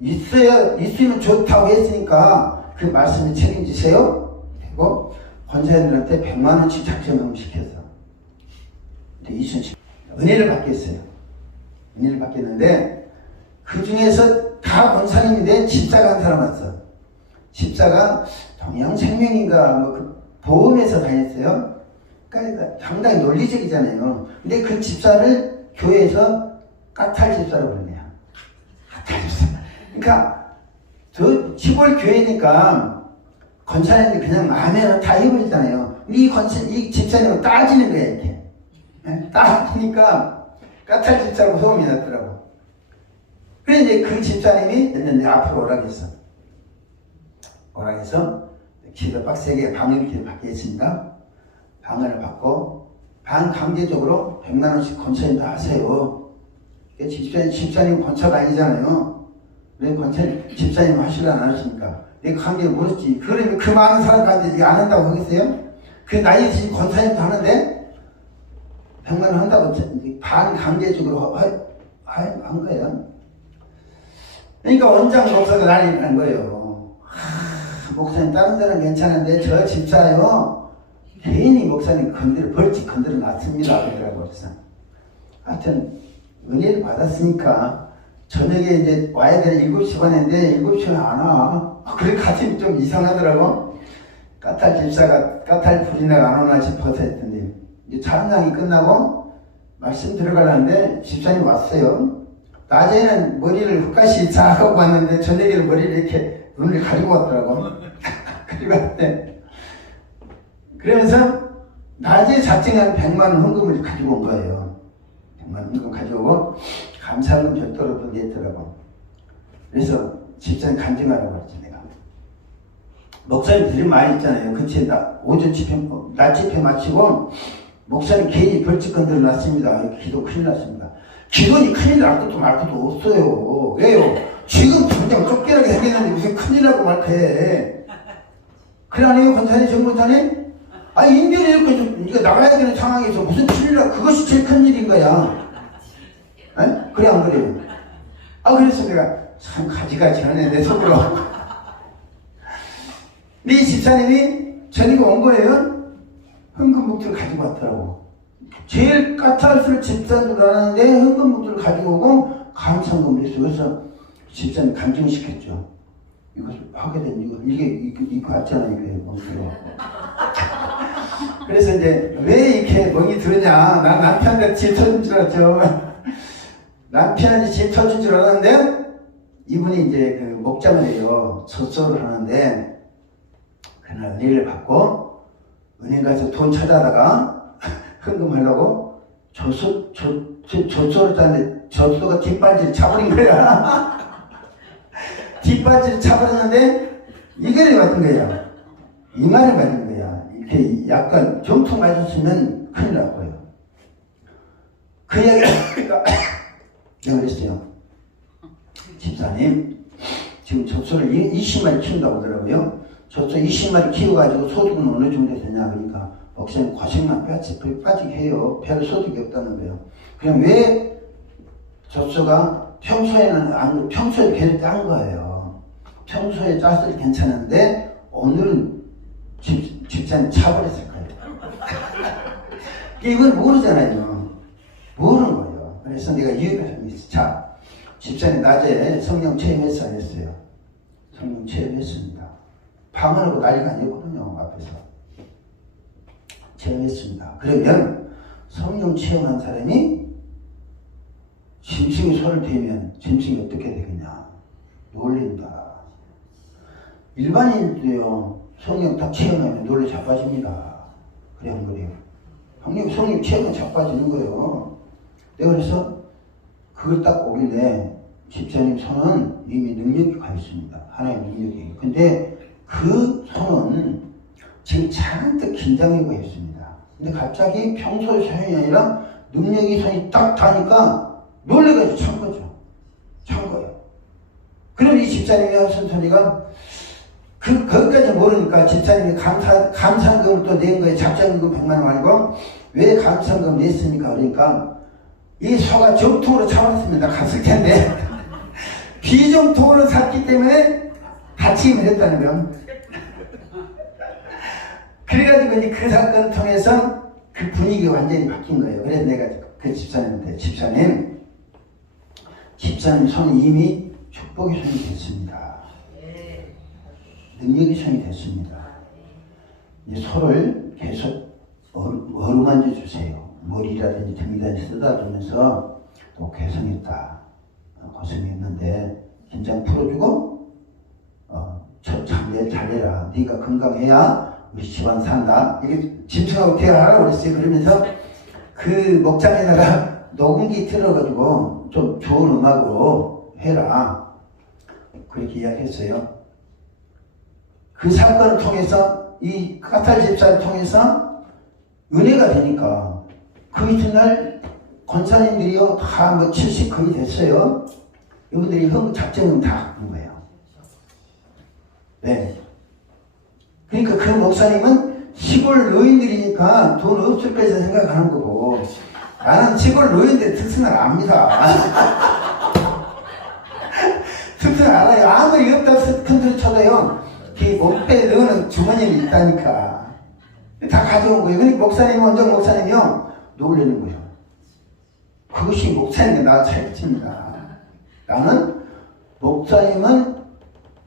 있으면 좋다고 했으니까 그 말씀을 책임지세요. 그리고 권사님들한테 100만 원씩 작정을 시켰어. 근데 2010 은혜를 받겠어요. 은혜를 받겠는데 그 중에서 다 권사님인데 집사가 한 사람 왔어. 집사가 동양생명인가 뭐 그 보험회사 다녔어요. 그러니까 상당히 논리적이잖아요. 근데 그 집사를 교회에서 까탈 집사라고 그러네요. 까탈 집사. 그러니까 저 시골 교회니까 권사님들이 그냥 마음에는 다 해버리잖아요. 이 집사님은 따지는 거야 이렇게. 따지니까 까탈 집사라고 소문이 났더라고. 그래 이제 그 집사님이 됐는데 앞으로 오라고 했어. 오라고 해서 기도 빡세게 방을 기도 받겠습니다. 방을 받고 방 강제적으로 100만 원씩 권사님도 하세요. 집사님 권사가 아니잖아요. 왜 집사님 하시려 안 하십니까? 내가 관계를 물었지. 그러면 그 많은 사람 가운데 이거 안 한다고 하겠어요? 그 나이 드신 권사님도 하는데 100만 원 한다고 반 강제적으로 한 거예요. 그러니까 원장 목사가 난리 난 거예요. 목사님 다른 사람 괜찮은데 저 집사요 괜히 목사님 벌칙 건드려 놨습니다. 그러더라고요. 그래서 하여튼 은혜를 받았으니까 저녁에 이제 와야 되는 7시 반인데 7시는 안 와. 그래 가슴이 좀 이상하더라고. 까탈 집사가 까탈 부리나가 안 오나 싶어서 했더니 이제 찬양이 끝나고 말씀 들어가려는데 집사님 왔어요. 낮에는 머리를 흑가시 싹 하고 왔는데 저녁에는 머리를 이렇게 눈을 가리고 왔더라고. 그리고 왔대. 그러면서 낮에 작정한 100만 원 헌금을 가지고 온 거예요. 100만 원 헌금 가지고 오고 감사헌금 별도로 또 냈더라고. 그래서 집사님 간증하라고 했지 내가. 목사님 드린 말 있잖아요. 그치 오전 집회 낮 집회 마치고 목사님 괜히 벌칙 건드려 놨습니다. 기도 큰일 났습니다. 기도니 큰일 날 것도 말 것도 없어요. 왜요? 지금 당장 쫓겨나게 생겼는데 무슨 큰일 나고 말해. 그래 아니에요 권사님 정권사님? 인간이 이렇게 나가야 되는 상황에서 무슨 큰일 나 그것이 제일 큰 일인 거야. 에? 그래 안 그래요? 그래서 내가 참 가지가지 하네 내 속으로. 근데 이 집사님이 저녁에 온 거예요. 흥금묵주를 가지고 왔더라고. 제일 까탈스러운 집사인 줄 알았는데 흥금묵주를 가지고 오고 감상금을 했어요. 그래서 집사님 감정시켰죠. 이거 하게 된 이거 같잖아요. 이게 멍들어. 그래서 이제 왜 이렇게 멍이 들으냐. 난 남편한테 질투인 줄 알았죠. 남편한테 질투인 줄 알았는데 이분이 이제 그 목장을 해요. 젖소를 하는데 그날 일을 받고 은행 가서 돈 찾아다가 흥금하려고 젖소를 짰는데 젖소가 뒷발질을 차버린 거야. 뒷발질을 차버렸는데 이거를 맞은 거야. 이마를 맞은 거야. 이렇게 약간 정통 맞았으면 큰일 날 거예요. 그 이야기를 하니까 내가 그랬어요. 집사님, 지금 젖소를 20마리 키운다고 하더라고요. 젖소 20마리 키워가지고 소득은 어느 정도 되냐. 그러니까 목사님 고생만 빠지게 해요. 별 소득이 없다는 거예요. 그럼 왜 젖소가 평소에는 평소에 걔를 짠 거예요. 평소에 짰을 때 괜찮은데 오늘은 집사님 차버렸을 거예요. 이걸 모르잖아요. 모르는 거예요. 그래서 내가 이유가 좀 있어. 자, 집사님 낮에 성령 체험했어 안 했어요? 성령 체험했습니다. 방언하고 난리가 아니거든요. 앞에서 체험했습니다. 그러면 성령 체험한 사람이 짐승이 손을 대면 짐승이 어떻게 되겠냐? 놀린다. 일반인도요. 성령 딱 체험하면 놀래 자빠집니다. 그래 안 그래요? 성령 체험은 자빠지는 거예요. 내가 그래서 그걸 딱 오길래 집사님 손은 이미 능력이 가 있습니다. 하나의 능력이. 근데 그 손은 지금 잔뜩 긴장하고 있습니다. 근데 갑자기 평소의 소용이 아니라 능력이 손이 딱 닿으니까 놀래가지고 찬 거죠. 찬 거예요. 그럼 이 집사님이 하신 소리가 그것까지 모르니까 집사님이 감상금을 또 낸 거예요. 작정금 100만 원 말고 왜 감상금 냈습니까? 그러니까 이 소가 정통으로 차왔습니다. 갔을 텐데 비정통으로 샀기 때문에 다치기만 했다는 거예요. 그래가지고 이제 그 사건을 통해서 그 분위기가 완전히 바뀐 거예요. 그래서 내가 그 집사님한테 집사님 손이 이미 축복의 손이 됐습니다. 능력의 손이 됐습니다. 이제 소를 계속 어루만져 주세요. 머리라든지 등이라든지 쓰다듬으면서 또 고생했다. 고생했는데 긴장 풀어주고 잘해라. 네가 건강해야 우리 집안 산다. 이게 짐승하고 대화하라고 그랬어요. 그러면서 그 목장에다가 녹음기 틀어가지고 좀 좋은 음악으로 해라. 그렇게 이야기했어요. 그 사건을 통해서 이 까탈 집사를 통해서 은혜가 되니까 그 이튿날 권사님들이요 다 뭐 70 거의 됐어요. 이분들이 작정은 다 한 거예요. 네. 그러니까 그 목사님은 시골 노인들이니까 돈 없을 거에서 생각하는 거고 나는 시골 노인들의 특성을 압니다. 특성을 알아요. 아무리 없다고 큰 소리 쳐도요 그 목배에 넣는 주머니는 있다니까 다 가져온 거예요. 그러니까 목사님 원정 목사님이요 놀라는 거예요. 그것이 목사님과 나 차이입니다. 나는 목사님은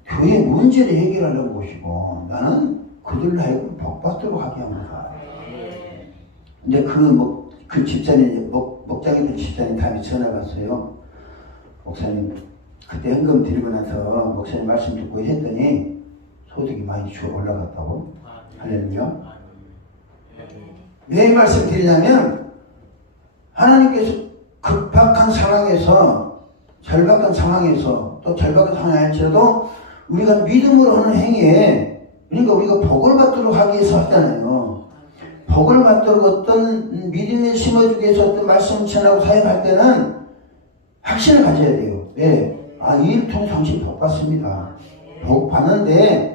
교회 문제를 해결하려고 오시고 나는 그들로 하여금 복받도록 하게 합니다. 이제 그 집사님 목장에 있는 집사님 다음에 전화가 왔어요. 목사님 그때 헌금 드리고 나서 목사님 말씀 듣고 했더니 소득이 많이 올라갔다고. 할렐루야. 왜 말씀 드리냐면 하나님께서 급박한 상황에서 절박한 상황에서 또 절박한 상황이 할지라도 우리가 믿음으로 하는 행위에 그러니까 우리가 복을 받도록 하기 위해서 하잖아요. 복을 받도록 어떤 믿음을 심어주기 위해서 어떤 말씀을 전하고 사역할 때는 확신을 가져야 돼요. 네. 이 일을 통해 당신 복 받습니다. 복 받는데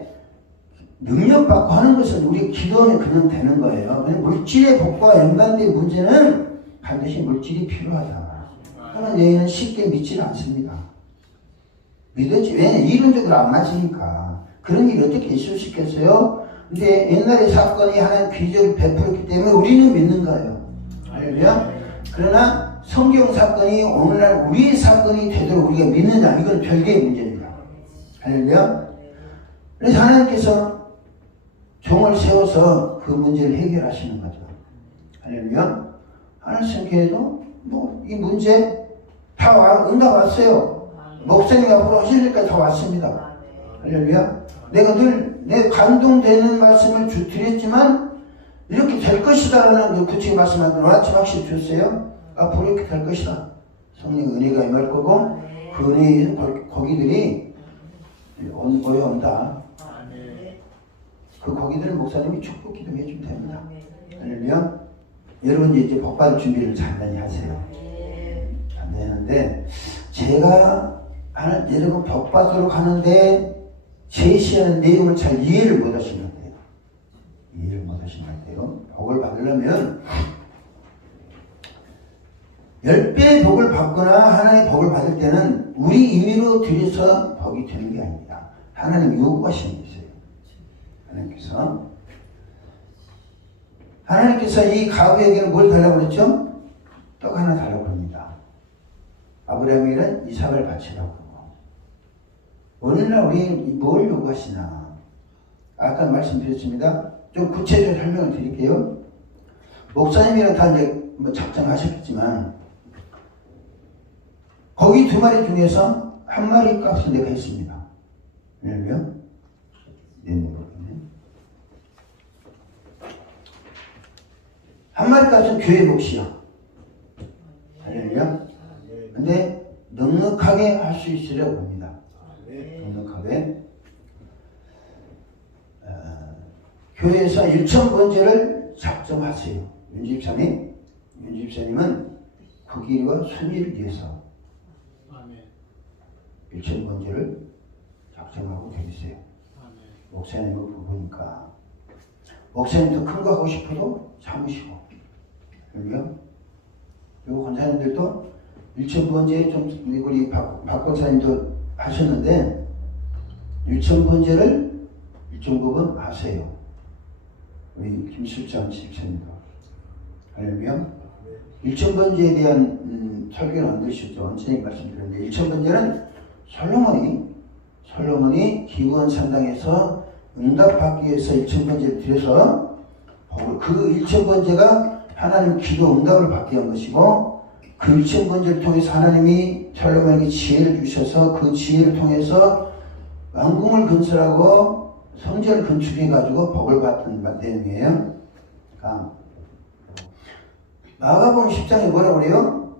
능력 받고 하는 것은 우리 기도하면 그냥 되는 거예요. 그냥 물질의 복과 연관된 문제는 반드시 물질이 필요하다. 하나님 여인은 쉽게 믿지를 않습니다. 믿었지. 왜냐면 이론적으로 안 맞으니까. 그런 일이 어떻게 있을 수 있겠어요? 근데 옛날에 사건이 하나님 기적을 베풀었기 때문에 우리는 믿는 거예요. 할렐루야. 그러나 성경 사건이 오늘날 우리의 사건이 되도록 우리가 믿느냐, 이건 별개의 문제입니다. 할렐루야. 그래서 하나님께서 종을 세워서 그 문제를 해결하시는 거죠. 할렐루야. 하나님께서도 뭐 이 문제 다 응답 왔어요. 목사님 앞으로 하실 일까지 다 왔습니다. 할렐루야. 내가 늘 내 감동되는 말씀을 드렸지만 이렇게 될 것이다라는 구체의 말씀을 아침 확실히 주셨어요. 앞으로 이렇게 될 것이다. 성령 은혜가 임할 거고 그 은혜의 고기들이 모여온다. 그 고기들은 목사님이 축복 기도해 주면 됩니다. 할렐루야. 여러분 이제 복 받을 준비를 단단히 하세요. 단단히 하는데 제가 여러분 복 받도록 하는데 제시하는 내용을 잘 이해를 못 하시는 것 같아요. 이해를 못 하시는 것 같아요. 복을 받으려면 10배의 복을 받거나 하나님의 복을 받을 때는 우리 임의로 드려서 복이 되는 게 아닙니다. 하나님 요구하시는 게 있어요. 하나님께서 이 가부에게는 뭘 달라고 그랬죠? 떡 하나 달라고 합니다. 아브라함에게는 이삭을 바치라고 하고. 오늘날 우리 뭘 요구하시나? 아까 말씀드렸습니다. 좀 구체적으로 설명을 드릴게요. 목사님이랑 다 이제 뭐 작정하셨겠지만 거기 2마리 중에서 1마리 값을 내가 했습니다. 왜냐면 한 마리 값은 교회 몫이요. 할렐루야. 근데 넉넉하게 할 수 있으려고 합니다. 넉넉하게. 교회에서 1,000번제를 작정하세요. 윤집사님은 국일과 순위를 위해서 1,000번제를 작정하고 계세요. 목사님은 부부니까 목사님도 큰 거 하고 싶어도 참으시고, 그러면 그리고 권사님들도 1,000번제 좀 우리 박 권사님도 하셨는데 1,000번제를 1.9번 하세요. 우리 김실장 집사님도. 할렐루야. 1,000번제에 대한 설교는 안 들으셨죠? 원천히 말씀드렸는데 1,000번제는 솔로몬이 기브온 산당에서 응답받기 위해서 1,000번제를 드려서 그 1,000번제가 하나님 기도 응답을 받게 한 것이고, 그 1,000번제를 통해서 하나님이 솔로몬에게 지혜를 주셔서 그 지혜를 통해서 왕궁을 건설하고 성전을 건축해가지고 복을 받던 내용이에요. 마가복음 10장에 뭐라고 그래요?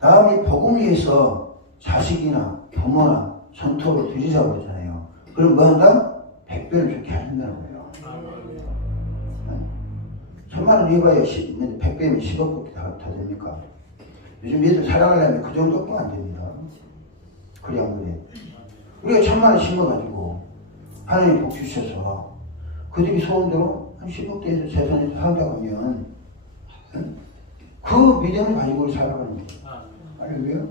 다음에 복음을 위해서 자식이나 부모나 전토로 드리자고 그러잖아요. 그럼 뭐 한다? 100배를 좋게 하신다는 거예요. 1,000만원 해봐야 100배면 10억밖에 다 됩니까? 요즘 애들 살아가려면 그 정도밖에 안 됩니다. 그래 안 그래? 우리가 1,000만원 심어가지고 하나님 복 주셔서 그들이 소원대로 한 10억대에서 재산에서 산다고 하면 그 믿음을 가지고 살아가는 거예요. 할렐루야.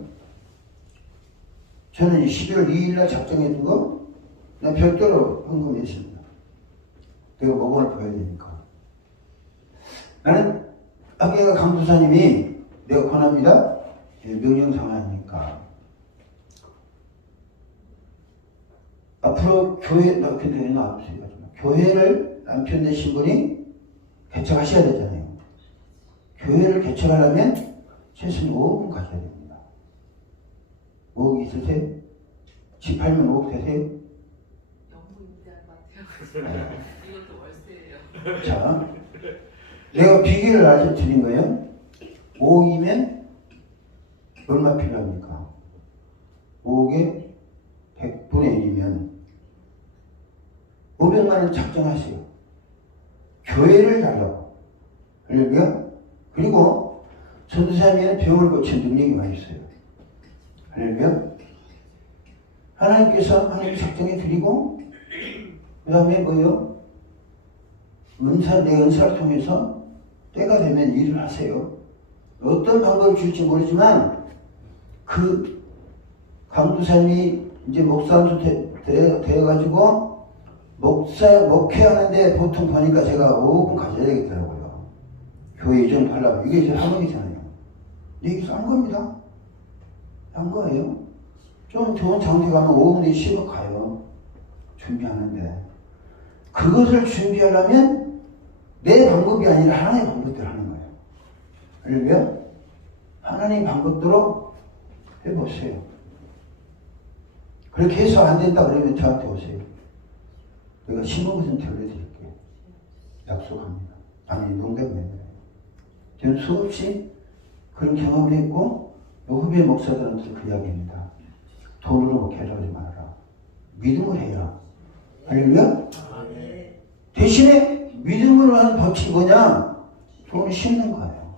저는 11월 2일날 작정해둔 거 난 별도로 헌금했습니다. 내가 목원을 보여야 되니까. 나는 아까 강도사님이 내가 권합니다. 명령상하니까 앞으로 교회 교회를 남편 되신 분이 개척하셔야 되잖아요. 교회를 개척하려면 최소한 5억은 가져야 됩니다. 5억 있으세요? 집 팔면 5억 되세요? 너무 임대한 것 같아요. 이것도 월세예요. 자, 내가 비결을 알려드린 거예요. 5억이면 얼마 필요합니까? 5억에 100분의 1이면 500만 원 작정하세요. 교회를 달라고. 할렐루야. 그리고 전도사님에는 병을 고친 능력이 많이 있어요. 할렐루야. 하나님께서 하나님 작정해 드리고, 그 다음에 뭐요? 내 은사를 통해서 때가 되면 일을 하세요. 어떤 방법을 줄지 모르지만 그 강도사님이 이제 목사도 되어가지고 목회하는데 보통 보니까 제가 5분 가져야 되겠더라고요. 교회 이전 하려면. 이게 이제 학원이잖아요. 이게 싼 겁니다. 싼 거예요. 좀 좋은 장소 가면 5분 뒤에 쉬고 가요. 준비하는데. 그것을 준비하려면 내 방법이 아니라 하나님의 방법대로 하는 거예요. 할렐루야? 하나님의 방법대로 해보세요. 그렇게 해서 안 된다 그러면 저한테 오세요. 내가 15% 올려드릴게요. 약속합니다. 아니, 농담이에요. 저는 수없이 그런 경험을 했고, 후배 목사들한테 그 이야기입니다. 돈으로 목회하지 말아라. 믿음을 해라. 할렐루야? 대신에 믿음으로 하는 법칙이 뭐냐? 돈을 심는 거예요.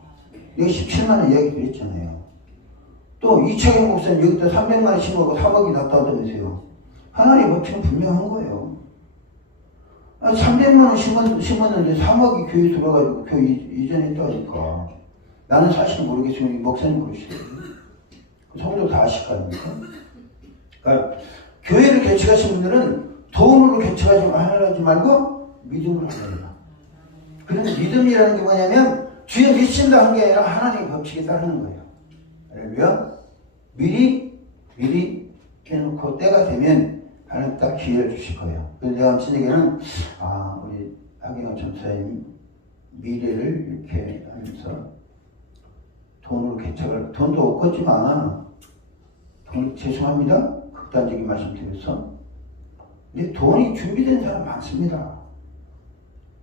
여기 17만원 이야기 드렸잖아요. 또 이창영 목사님 여기다 300만원 심어고 3억이 났다면서요. 하나님의 법칙은 분명한 거예요. 300만원 심었는데 3억이 교회 들어가지고 교회 이전했다니까. 나는 사실 모르겠지만 목사님 모르시죠. 성도 다 아실 거 아닙니까? 그러니까 교회를 개척하신 분들은 돈으로 개척하지 말고 믿음으로 하라. 그래서 믿음이라는 게 뭐냐면 주여 믿습니다 한 게 아니라 하나님의 법칙에 따르는 거예요. 그러면 미리 해놓고 때가 되면 하나님 딱 기회를 주실 거예요. 그래서 내가 저녁에는 우리 하경원 전사님 미래를 이렇게 하면서 돈으로 개척을 돈도 없겠지만 돈 죄송합니다. 극단적인 말씀 드려서 근데 돈이 준비된 사람 많습니다.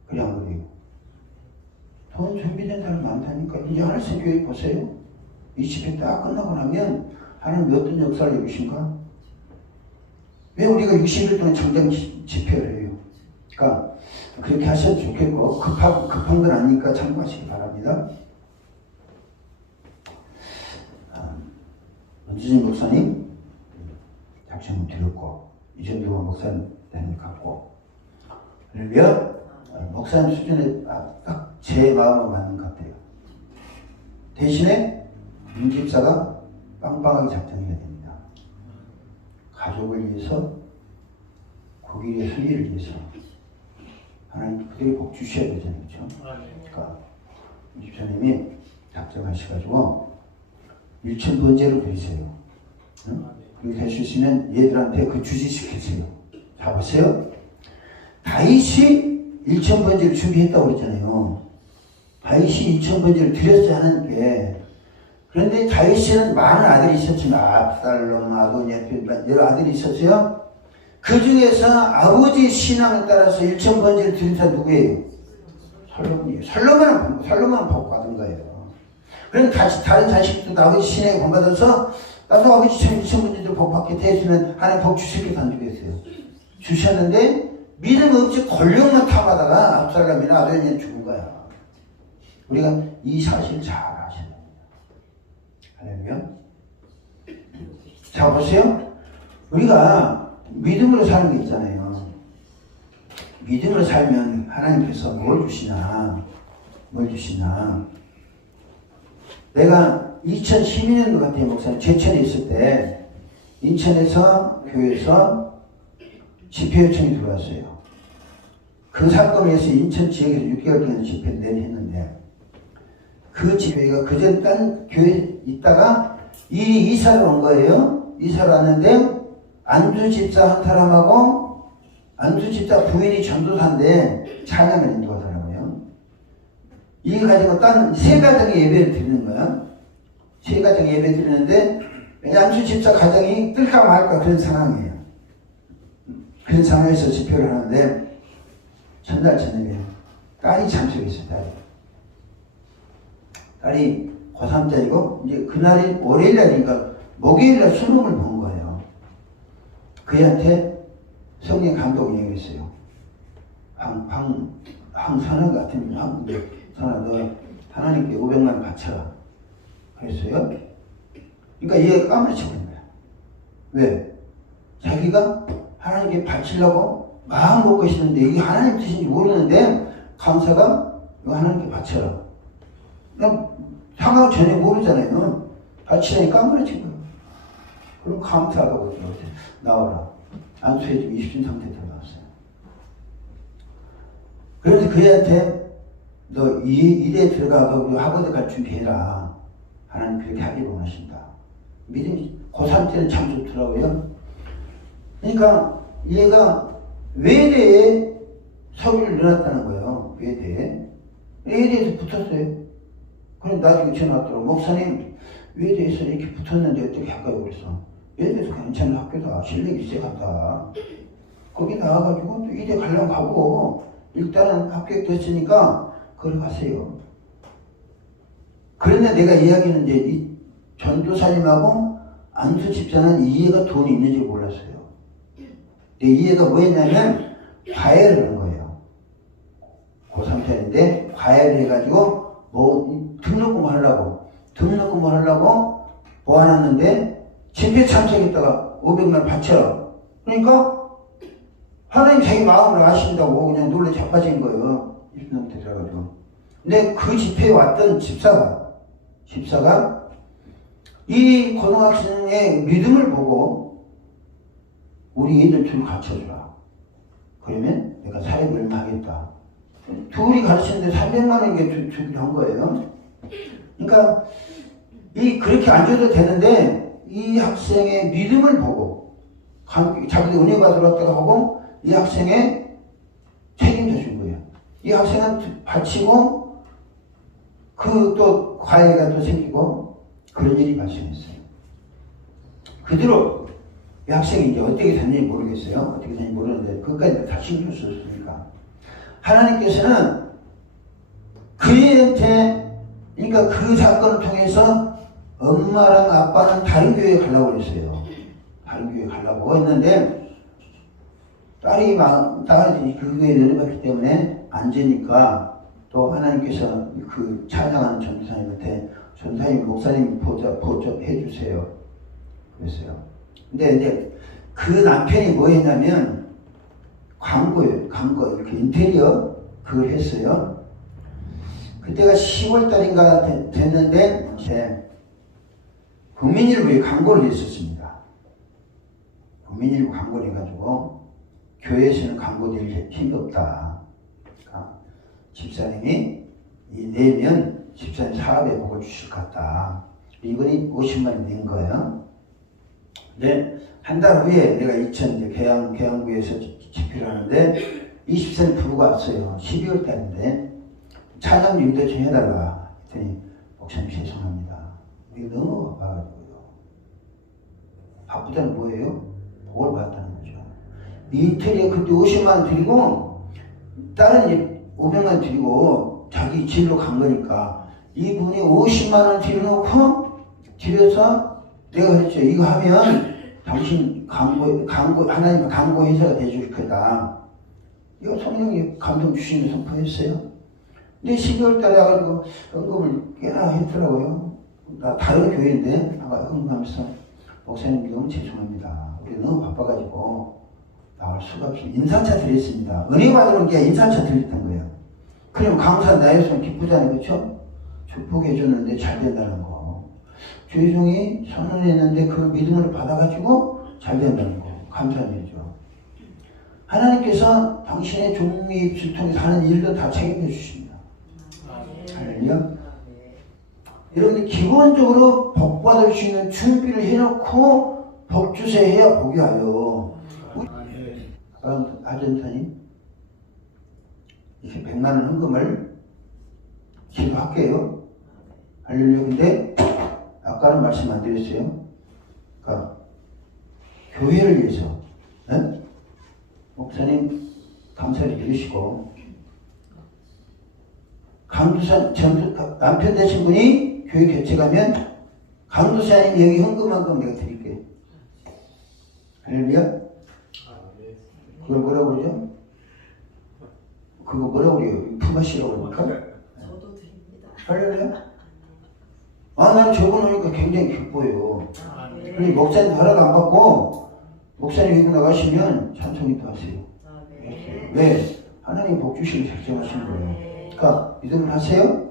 그냥 그래요. 돈 준비된 사람 많다니까. 이제 하늘색 교회 보세요. 이 집회 딱 끝나고 나면 하나님 어떤 역사를 이루신가? 왜 우리가 60일 동안 정장 집회를 해요? 그러니까 그렇게 하셔도 좋겠고 급한 건 아니니까 참고하시기 바랍니다. 은지진 목사님 작정 드렸고 이전도만 목사님 같고 그러면 목사님 수준에 딱 제 마음에 맞는 것 같아요. 대신에 윤집사가 빵빵하게 작정해야 됩니다. 가족을 위해서 고기의 승리를 위해서 하나님 그들이 복 주셔야 되잖아요. 그렇죠? 그러니까 윤집사님이 작정하셔가지고 1,000번제를 드리세요. 응? 그리고 될 수 있으면 얘들한테 그 주지시키세요. 자 보세요. 다윗이 1,000번제를 준비했다고 그랬잖아요. 다윗이 2,000번제를 드렸지 하나님께. 그런데 다윗은 많은 아들이 있었지만 압살롬, 아도니아 여러 아들이 있었어요. 그 중에서 아버지 신앙에 따라서 1,000번제를 드린 사람 누구예요? 솔로몬이에요. 솔로몬은 복 받은 거예요. 그럼 다른 자식도 아버지 신앙에 복 받아서 나도 아버지 1,000번제도 복 받게 되었으면 하나님 복 주실 게 안 주겠어요. 주셨는데 믿음 없이 권력만 탐하다가 압살롬이나 아도니아 죽은 거야. 우리가 이 사실 잘 아셔야 됩니다. 할렐루야. 자 보세요. 우리가 믿음으로 사는 게 있잖아요. 믿음으로 살면 하나님께서 뭘 주시나. 내가 2012년도 같아요. 목사님 제천에 있을 때 인천에서 교회에서 집회 요청이 들어왔어요. 그 사건에 의해서 인천 지역에서 6개월 동안 집회를 했는데 그 집회가 그전 딴 교회에 있다가 이사를 온 거예요. 이사를 왔는데 안주 집사 한 사람하고 안주 집사 부인이 전도사인데 찬양을 인도하더라고요. 이게 가지고 딴 세 가정의 예배를 드리는 거야. 세 가정의 예배 드리는데 안주 집사 가정이 뜰까 말까 그런 상황이에요. 그런 상황에서 집회를 하는데 전날 저녁에 딸이 참석했어요. 딸이 고3짜리고 이제 그날이 월요일날이니까 목요일날 수능을 본 거예요. 그애한테 성령 감독이 얘기했어요. 항선아 같은 선아 너 하나님께 500만 원 바쳐라 그랬어요. 그러니까 얘가 까무러치고 있는 거야. 왜? 자기가 하나님께 바치려고 마음 먹고 있었는데 이게 하나님 뜻인지 모르는데 감사가 이거 하나님께 바쳐라. 그냥 상황 전혀 모르잖아요. 바치라니 까무러진 거예요. 그럼 감사하다고 나와라. 안수해지고 20준 상태 들어갔어요. 그래서 그애한테 너 이대에 들어가고 하버드 갈 준비해라. 하나님 그렇게 하기를 원하신다. 믿음이 고3 때는 참 좋더라고요. 그러니까 얘가 외대에 서울을 넣었다는 거예요. 외대에. 외대에서 붙었어요. 그럼 나중에 전화 왔더라고. 목사님, 외대에서 이렇게 붙었는데 어떻게 할까요? 그랬어. 외대에서 괜찮은 학교다. 실력이 세간다. 거기 나와가지고 또 이대 가려면 가고, 일단은 합격됐으니까 거기 가세요. 그런데 내가 이야기는 이제 이 전도사님하고 안수 집사는 이해가 돈이 있는 줄 몰랐어요. 내 이해가 뭐였냐면 과외를 한 거예요. 고3 때인데 과외를 해가지고 뭐 등록금 하려고 모아놨는데 집회 참석했다가 500만 바쳐. 그러니까 하나님 자기 마음을 아신다고 그냥 놀래 자빠진 거예요. 20년대 들어가지고. 근데 그 집회에 왔던 집사가 이 고등학생의 믿음을 보고 우리 애들 둘 갖춰주라. 그러면 내가 사회를 얼마 하겠다. 둘이 가르치는데 300만 원에 주기로 한 거예요. 그러니까 그렇게 안 줘도 되는데 이 학생의 믿음을 보고 자기도 은혜 받으러 왔다고 하고 이 학생의 책임져 준 거예요. 이 학생은 바치고 그 또 과외가 또 생기고 그런 일이 발생했어요. 그대로 이 학생이 이제 어떻게 됐는지 모르겠어요. 어떻게 됐는지 모르는데 그것까지 다 신경 썼으니까 하나님께서는 그애한테 그러니까 그 사건을 통해서 엄마랑 아빠는 다른 교회에 가려고 그랬어요. 다른 교회에 가려고 했는데 딸이 그 교회에 내려갔기 때문에 안 되니까 또 하나님께서 그 찬양하는 전도사님한테 전도사님, 목사님 보조해 주세요. 그랬어요. 근데 이제 그 남편이 뭐 했냐면 광고예요. 광고. 이렇게 인테리어 그걸 했어요. 그때가 10월 달인가 됐는데 이제 국민일보에 광고를 냈었습니다. 국민일보 광고를 해가지고 교회에서는 광고 낼 힘이 없다. 그러니까 집사님이 내면 집사님 사업에 복을 주실 것 같다. 이번에 50만 원 낸 거예요. 근데 한 달 후에 내가 이제 계양구에서 집회를 하는데 20세 부부가 왔어요. 12월 달인데 찬양 인도 좀 해달라. 했더니 목사님 죄송합니다. 이게 너무 바빠가지고요. 바쁘다는 뭐예요? 복을 받았다는 거죠. 인테리어 그때 50만 원 드리고 다른 일 500만 원 드리고 자기 집으로 간 거니까 이분이 50만 원 드려서 내가 그랬죠. 이거 하면 당신 하나님 강고 회사가 돼줄 거다. 이거 성령이 감동 주시는 선포했어요. 근데 12월 달에 와가지고 언급을 꽤나 했더라고요. 나 다른 교회인데 언급하면서 목사님 너무 죄송합니다. 우리 너무 바빠가지고 나올 수가 없습니다. 인사차 드렸습니다. 은혜 받으러 게 인사차 드렸던 거예요. 그럼 강사 나였으면 기쁘잖아요. 그렇죠? 축복해 줬는데 잘 된다는 거. 조혜종이 선언했는데 그 믿음을 받아가지고 잘 된다는 거. 감사한 일이죠. 하나님께서 당신의 종의 입술 통해서 하는 일도 다 책임져 주십니다. 할렐루야. 여러분들 기본적으로 복 받을 수 있는 준비를 해놓고 복 주세요 해야 복이 와요. 아전사님 이렇게 100만 원 헌금을 기도할게요. 할렐루야. 근데 아까는 말씀 안 드렸어요. 그러니까 교회를 위해서 네? 목사님 감사를 드리시고 강도사 남편 되신 분이 교회 교체 가면 강도사님 여기 헌금만큼 내가 드릴게요. 할렐루야. 그걸 뭐라고 그러죠? 그거 뭐라고 그래요? 품앗이라고 그럴까? 저도 드립니다. 할렐루야. 난 저거 오니까 굉장히 기뻐요. 그리고 목사님 허락 안 받고 목사님 여기 나가시면 찬송기도 하세요. 왜? 하나님 복 주시길 작정하신 거예요. 그러니까 믿음을 하세요.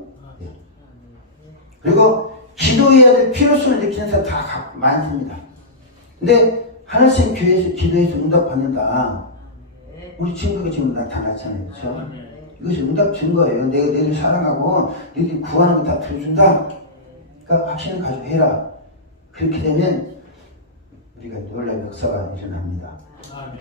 그리고 기도해야 될 필요성을 느끼는 사람 다 많습니다. 근데 하나씩 교회에서 기도해서 응답받는다. 우리 친구가 지금 나타났잖아요. 그렇죠? 이것이 응답 증거예요. 내가 너희를 사랑하고 너희들이 구하는 거 다 들어준다. 그러니까 확신을 가지고 해라. 그렇게 되면 우리가 놀라운 역사가 일어납니다. 아멘.